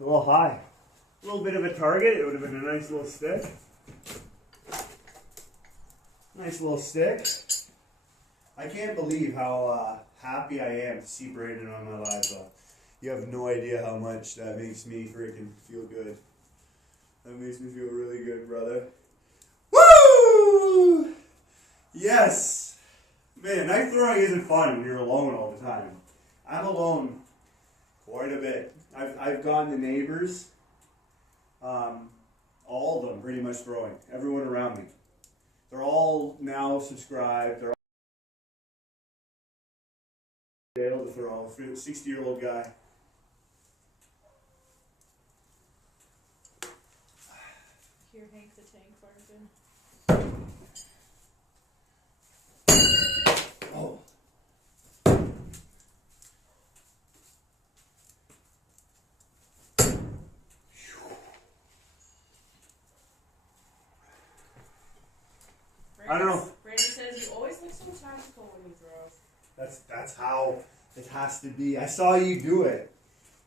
A little high. A little bit of a target. It would have been a nice little stick. Nice little stick. I can't believe how happy I am to see Brandon on my live though. You have no idea how much that makes me freaking feel good. That makes me feel really good, brother. Woo! Yes! Man, knife throwing isn't fun when you're alone all the time. I'm alone quite a bit. I've gotten the neighbors, all of them pretty much throwing. Everyone around me. They're all now subscribed. They're all able to throw. 60-year-old guy. Here, Hank the Tank farted. Oh. I don't know. Brandon says you always look so tactical when you throw. That's how it has to be. I saw you do it.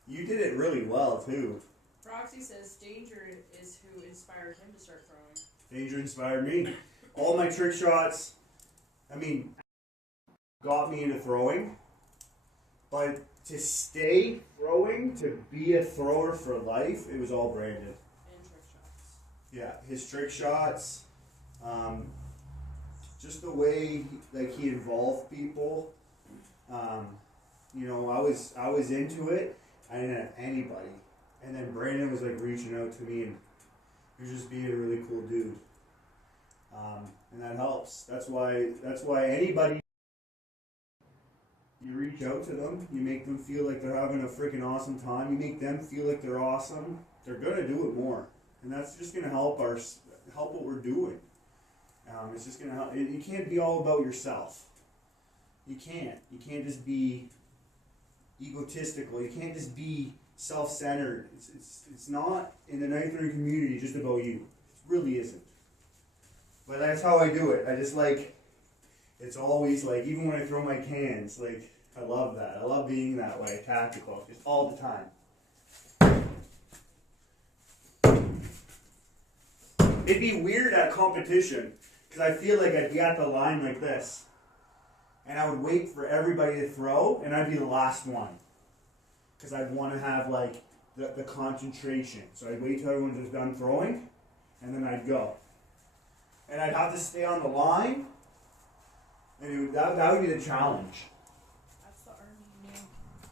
You did it really well too. Roxy says Danger is who inspired him to start throwing. Danger inspired me. All my trick shots, got me into throwing. But to stay throwing, to be a thrower for life, it was all Brandon. And trick shots. Yeah, his trick shots, just the way he involved people. I was into it. I didn't have anybody, and then Brandon was like reaching out to me, and he was just being a really cool dude. And that helps. That's why anybody, you reach out to them, you make them feel like they're having a freaking awesome time. You make them feel like they're awesome. They're gonna do it more, and that's just gonna help what we're doing. It's just gonna help. You can't be all about yourself. You can't just be egotistical. You can't just be self-centered. It's not in the knife throwing community just about you. It really isn't. But that's how I do it. I just like, it's always like, even when I throw my cans, like, I love that. I love being that way, tactical, just all the time. It'd be weird at competition, because I feel like I'd be at the line like this, and I would wait for everybody to throw, and I'd be the last one. Because I'd want to have like the concentration. So I'd wait till everyone was done throwing, and then I'd go. And I'd have to stay on the line, and that would be the challenge. That's the Army name.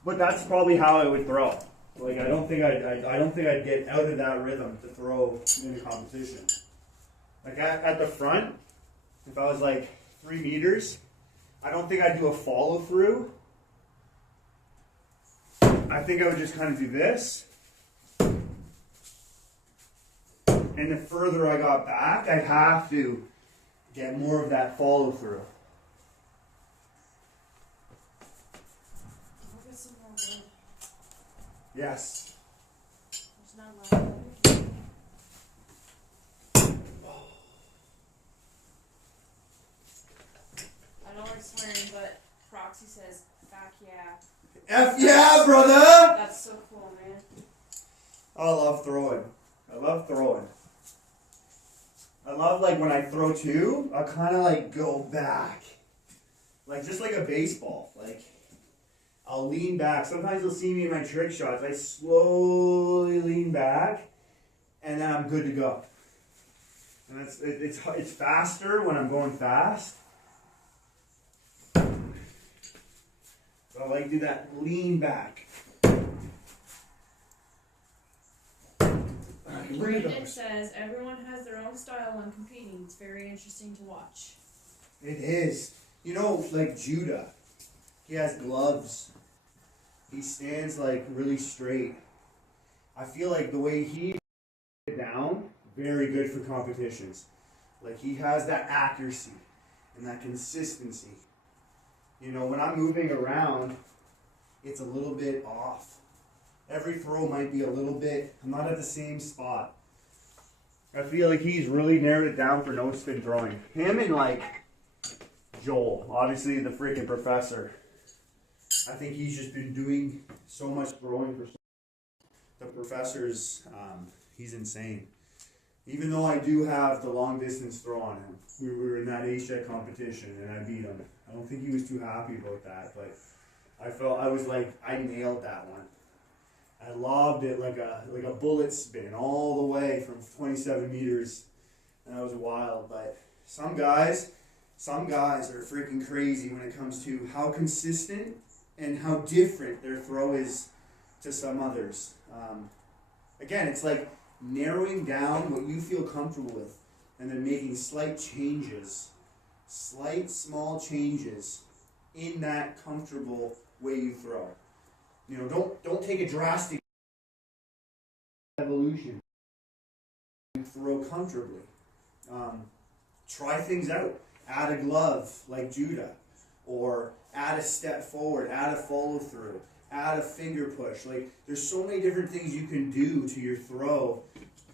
But that's probably how I would throw. Like I don't think I'd get out of that rhythm to throw in a competition. Like at the front, if I was like 3 meters, I don't think I'd do a follow through. I think I would just kind of do this. And the further I got back, I'd have to get more of that follow through. I'll get some more wood. Yes. There's not a lot of wood. I know we're swearing, but Proxy says, "Back yeah." F yeah, brother! That's so cool, man. I love throwing. I love throwing. I love like when I throw two, I kind of like go back. Like just like a baseball. Like I'll lean back. Sometimes you'll see me in my trick shots. I slowly lean back and then I'm good to go. And it's faster when I'm going fast. So I like to do that lean back. Brandon says everyone has their own style when competing. It's very interesting to watch. It is. You know, like Judah, he has gloves. He stands like really straight. I feel like the way he it down, very good for competitions. Like he has that accuracy and that consistency. You know, when I'm moving around, it's a little bit off. Every throw might be a little bit, I'm not at the same spot. I feel like he's really narrowed it down for no spin throwing. Him and like Joel, obviously the freaking professor. I think he's just been doing so much throwing for the professor's, he's insane. Even though I do have the long distance throw on him. We were in that HJET competition and I beat him. I don't think he was too happy about that, but I was like, I nailed that one. I lobbed it like a bullet spin all the way from 27 meters, and that was wild. But some guys are freaking crazy when it comes to how consistent and how different their throw is to some others. Again, it's like narrowing down what you feel comfortable with, and then making slight small changes in that comfortable way you throw. You know, don't take a drastic evolution. Throw comfortably. Try things out. Add a glove like Judah, or add a step forward, add a follow through, add a finger push. Like there's so many different things you can do to your throw.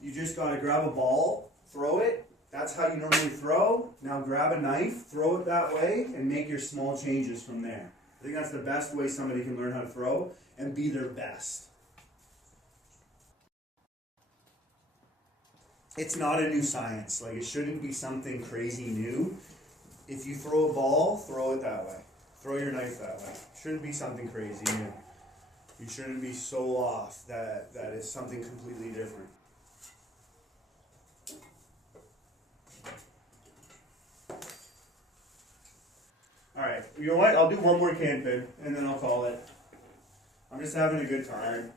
You just gotta grab a ball, throw it. That's how you normally throw. Now grab a knife, throw it that way, and make your small changes from there. I think that's the best way somebody can learn how to throw and be their best. It's not a new science. Like it shouldn't be something crazy new. If you throw a ball, throw it that way. Throw your knife that way. It shouldn't be something crazy new. You shouldn't be so off that it's something completely different. Alright, you know what? I'll do one more can pin and then I'll call it. I'm just having a good time.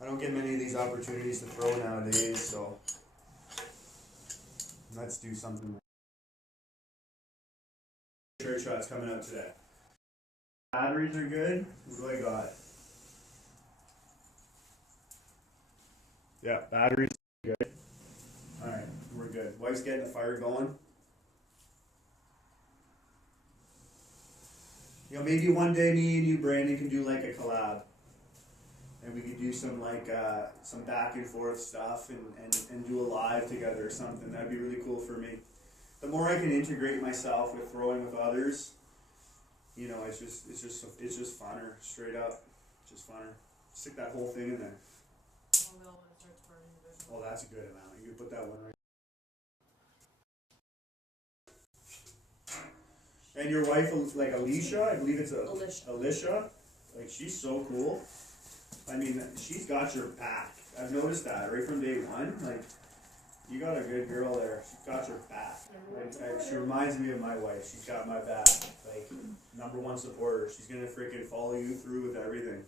I don't get many of these opportunities to throw nowadays, so let's do something. Trick shots coming out today. Batteries are good. What do I got? Yeah, batteries are good. Alright, we're good. Wife's getting the fire going. You know, maybe one day me and you, Brandon, can do like a collab. And we could do some like some back and forth stuff and do a live together or something. That'd be really cool for me. The more I can integrate myself with throwing with others, you know, it's just funner, straight up, just funner. Stick that whole thing in there. Oh, that's a good amount. You can put that one right. And your wife, like Alicia, I believe it's Alicia. Like, she's so cool. I mean, she's got your back. I've noticed that right from day one. Like, you got a good girl there. She's got your back. She reminds me of my wife. She's got my back. Like, #1 supporter. She's gonna freaking follow you through with everything.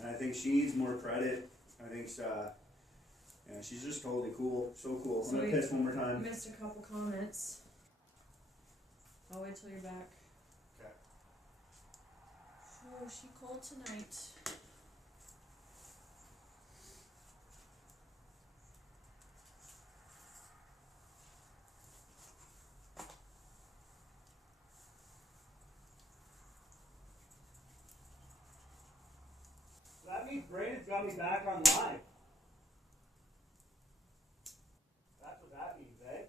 And I think she needs more credit. I think, yeah, she's just totally cool. So cool. I'm gonna piss one more time. Missed a couple comments. I'll wait till you're back. Okay. Oh, she cold tonight. That means Brandon's got me back on live. That's what that means, eh?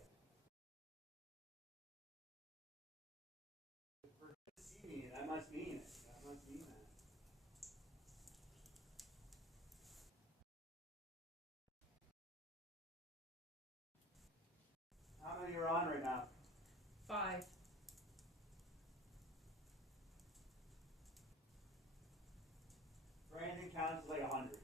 For him to see me, that must mean it. That must mean that. How many are on right now? 5. Brandon counts like 100.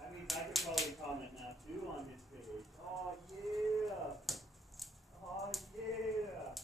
That means I could probably comment now too on his page. Oh yeah! Oh yeah!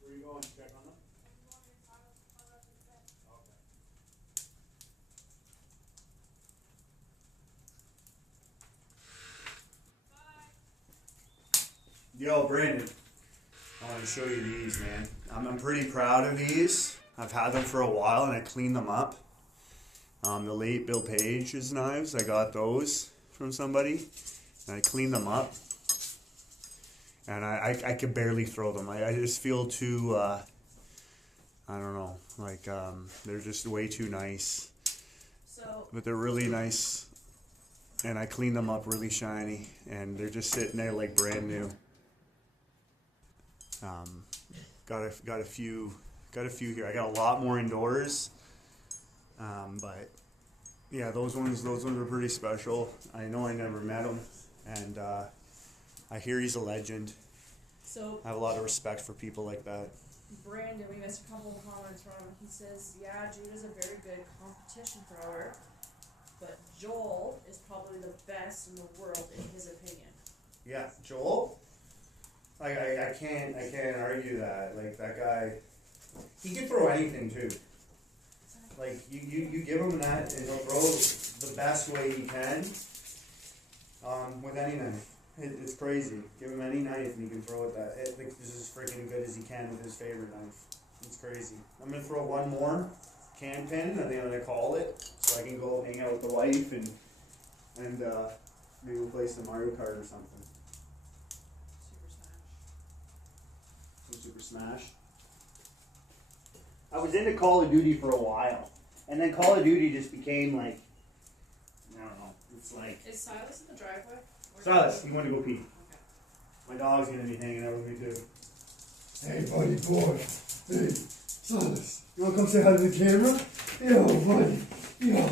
Where are you going? Check on them? Okay. Yo, Brandon, I want to show you these, man. I'm pretty proud of these. I've had them for a while and I cleaned them up. The late Bill Page's knives, I got those from somebody and I cleaned them up. And I could barely throw them. I just feel too, I don't know, like they're just way too nice. So, But they're really nice. And I cleaned them up really shiny. And they're just sitting there like brand new. Got a few here. I got a lot more indoors. But yeah, those ones are pretty special. I know I never met him. And I hear he's a legend. so I have a lot of respect for people like that. Brandon, we missed a couple of comments from him. He says, yeah, Judah's a very good competition thrower, but Joel is probably the best in the world in his opinion. Yeah, Joel. I can't argue that. Like, that guy, he can throw anything too. Like, you give him that and he'll throw the best way he can with any knife. It's crazy. Give him any knife and he can throw it like, this is freaking good as he can with his favorite knife. It's crazy. I'm going to throw one more can pin. I think I'm going to call it so I can go hang out with the wife and maybe we'll play some Mario Kart or something. Super Smash. I was into Call of Duty for a while, and then Call of Duty just became like, I don't know, it's like... Is Silas in the driveway? Silas, you want to go pee? Okay. My dog's going to be hanging out with me too. Hey, buddy boy. Hey, Silas. You want to come say hi to the camera? Yo, buddy. Yo.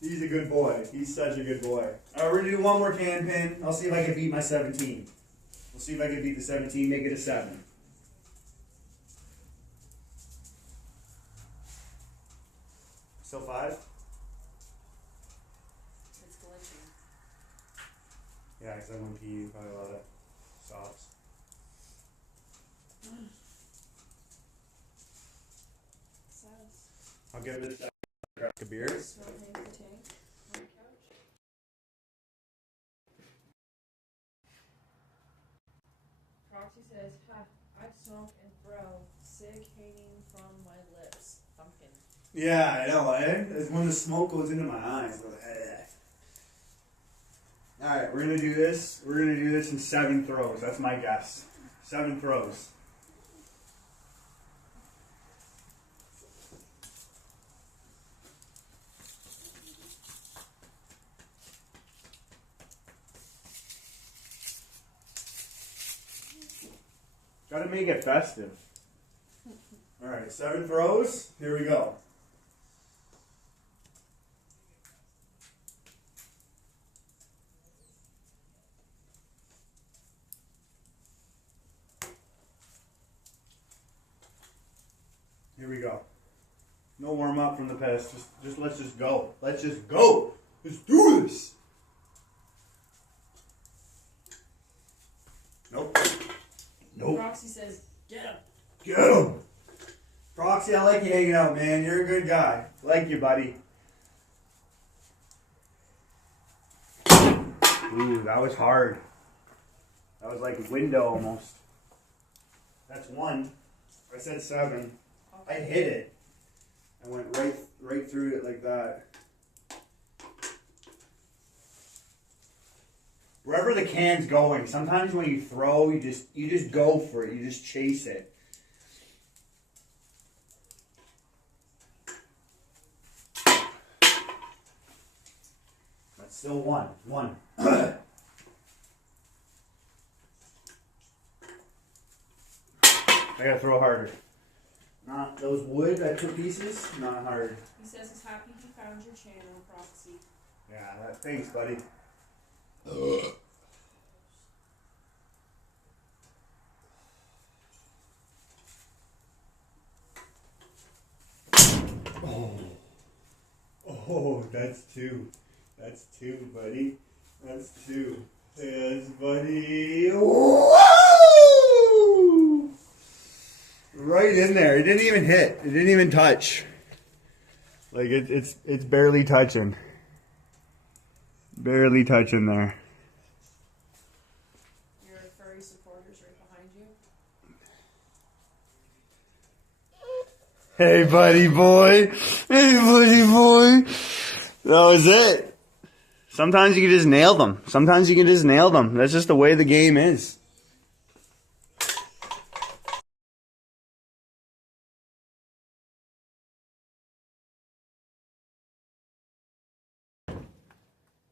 He's a good boy. He's such a good boy. Alright, we're gonna do one more can pin. I'll see if I can beat my 17. We'll see if I can beat the 17, make it a 7. Still 5? It's glitching. Yeah, because I went pee probably a lot of stops. I'll give this crack a beer. Smell Hank the Tank on the couch. Proxy says, ha, I smoke and throw, cig hanging from my lips. Pumpkin. Yeah, I know, eh? It's when the smoke goes into my eyes. Alright, we're gonna do this. We're gonna do this in 7 throws. That's my guess. 7 throws. Gotta make it festive. Alright, 7 throws. Here we go. Here we go. No warm up from the past. Just let's just go. Let's just go. Let's do this. Nope. Nope. Proxy says, get him. Get him. Proxy, I like you hanging out, man. You're a good guy. Like you, buddy. Ooh, that was hard. That was like a window almost. That's 1. I said 7. I hit it. I went right through it like that. Wherever the can's going, sometimes when you throw, you just go for it. You just chase it. That's still 1. 1. I gotta throw harder. Not those wood I took pieces, not hard. He says he's happy he found your channel, Proxy. Yeah, thanks, buddy. Oh, that's 2. That's 2, buddy. That's 2. Yes, buddy. Woo! Right in there. It didn't even hit. It didn't even touch. Like it's barely touching. Barely touching there. Your furry supporters right behind you. Hey, buddy boy. Hey, buddy boy. That was it. Sometimes you can just nail them. Sometimes you can just nail them. That's just the way the game is.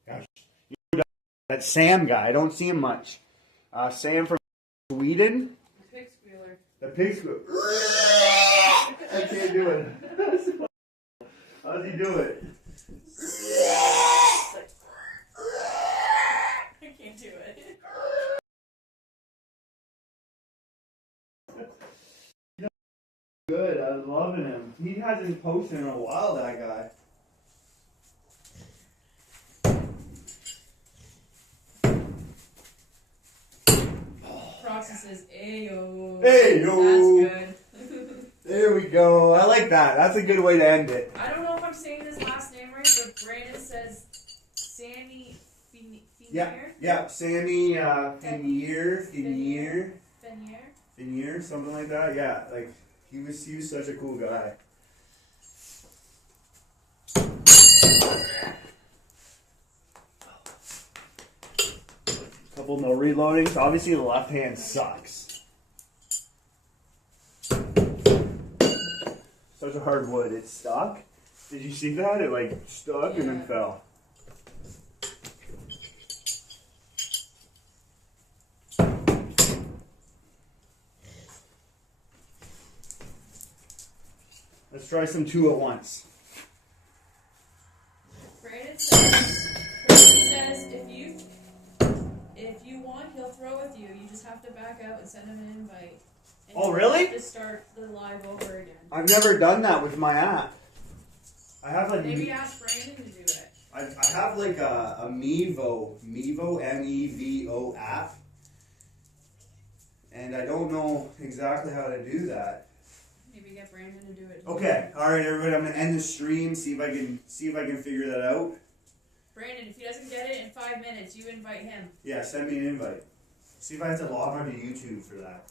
Gosh. That Sam guy, I don't see him much. Sam from Sweden. The pig squealer. The pig squealer. I can't do it. How does he do it? I can't do it. Good, I was loving him. He hasn't posted in a while, that guy. Proxy says, ayo. Ayo. That's good. There we go. I like that. That's a good way to end it. I don't know if I'm saying his last name right, but Brandon says Sammy Finier. Yeah. Sammy Finier, Finier. something like that. Yeah, like he was such a cool guy. Couple no reloadings. Obviously, the left hand sucks. Such a hard wood. It stuck. Did you see that? It like stuck and then fell. Let's try some 2 at once. Brandon back out and send him an invite. And Oh, you really? have to start the live over again. I've never done that with my app. I have like Maybe ask Brandon to do it. I have like a Mevo MEVO app, and I don't know exactly how to do that. Maybe get Brandon to do it. Okay, all right, everybody. I'm gonna end the stream. See if I can figure that out. Brandon, if he doesn't get it in 5 minutes, you invite him. Yeah, send me an invite. See if I have to log onto YouTube for that.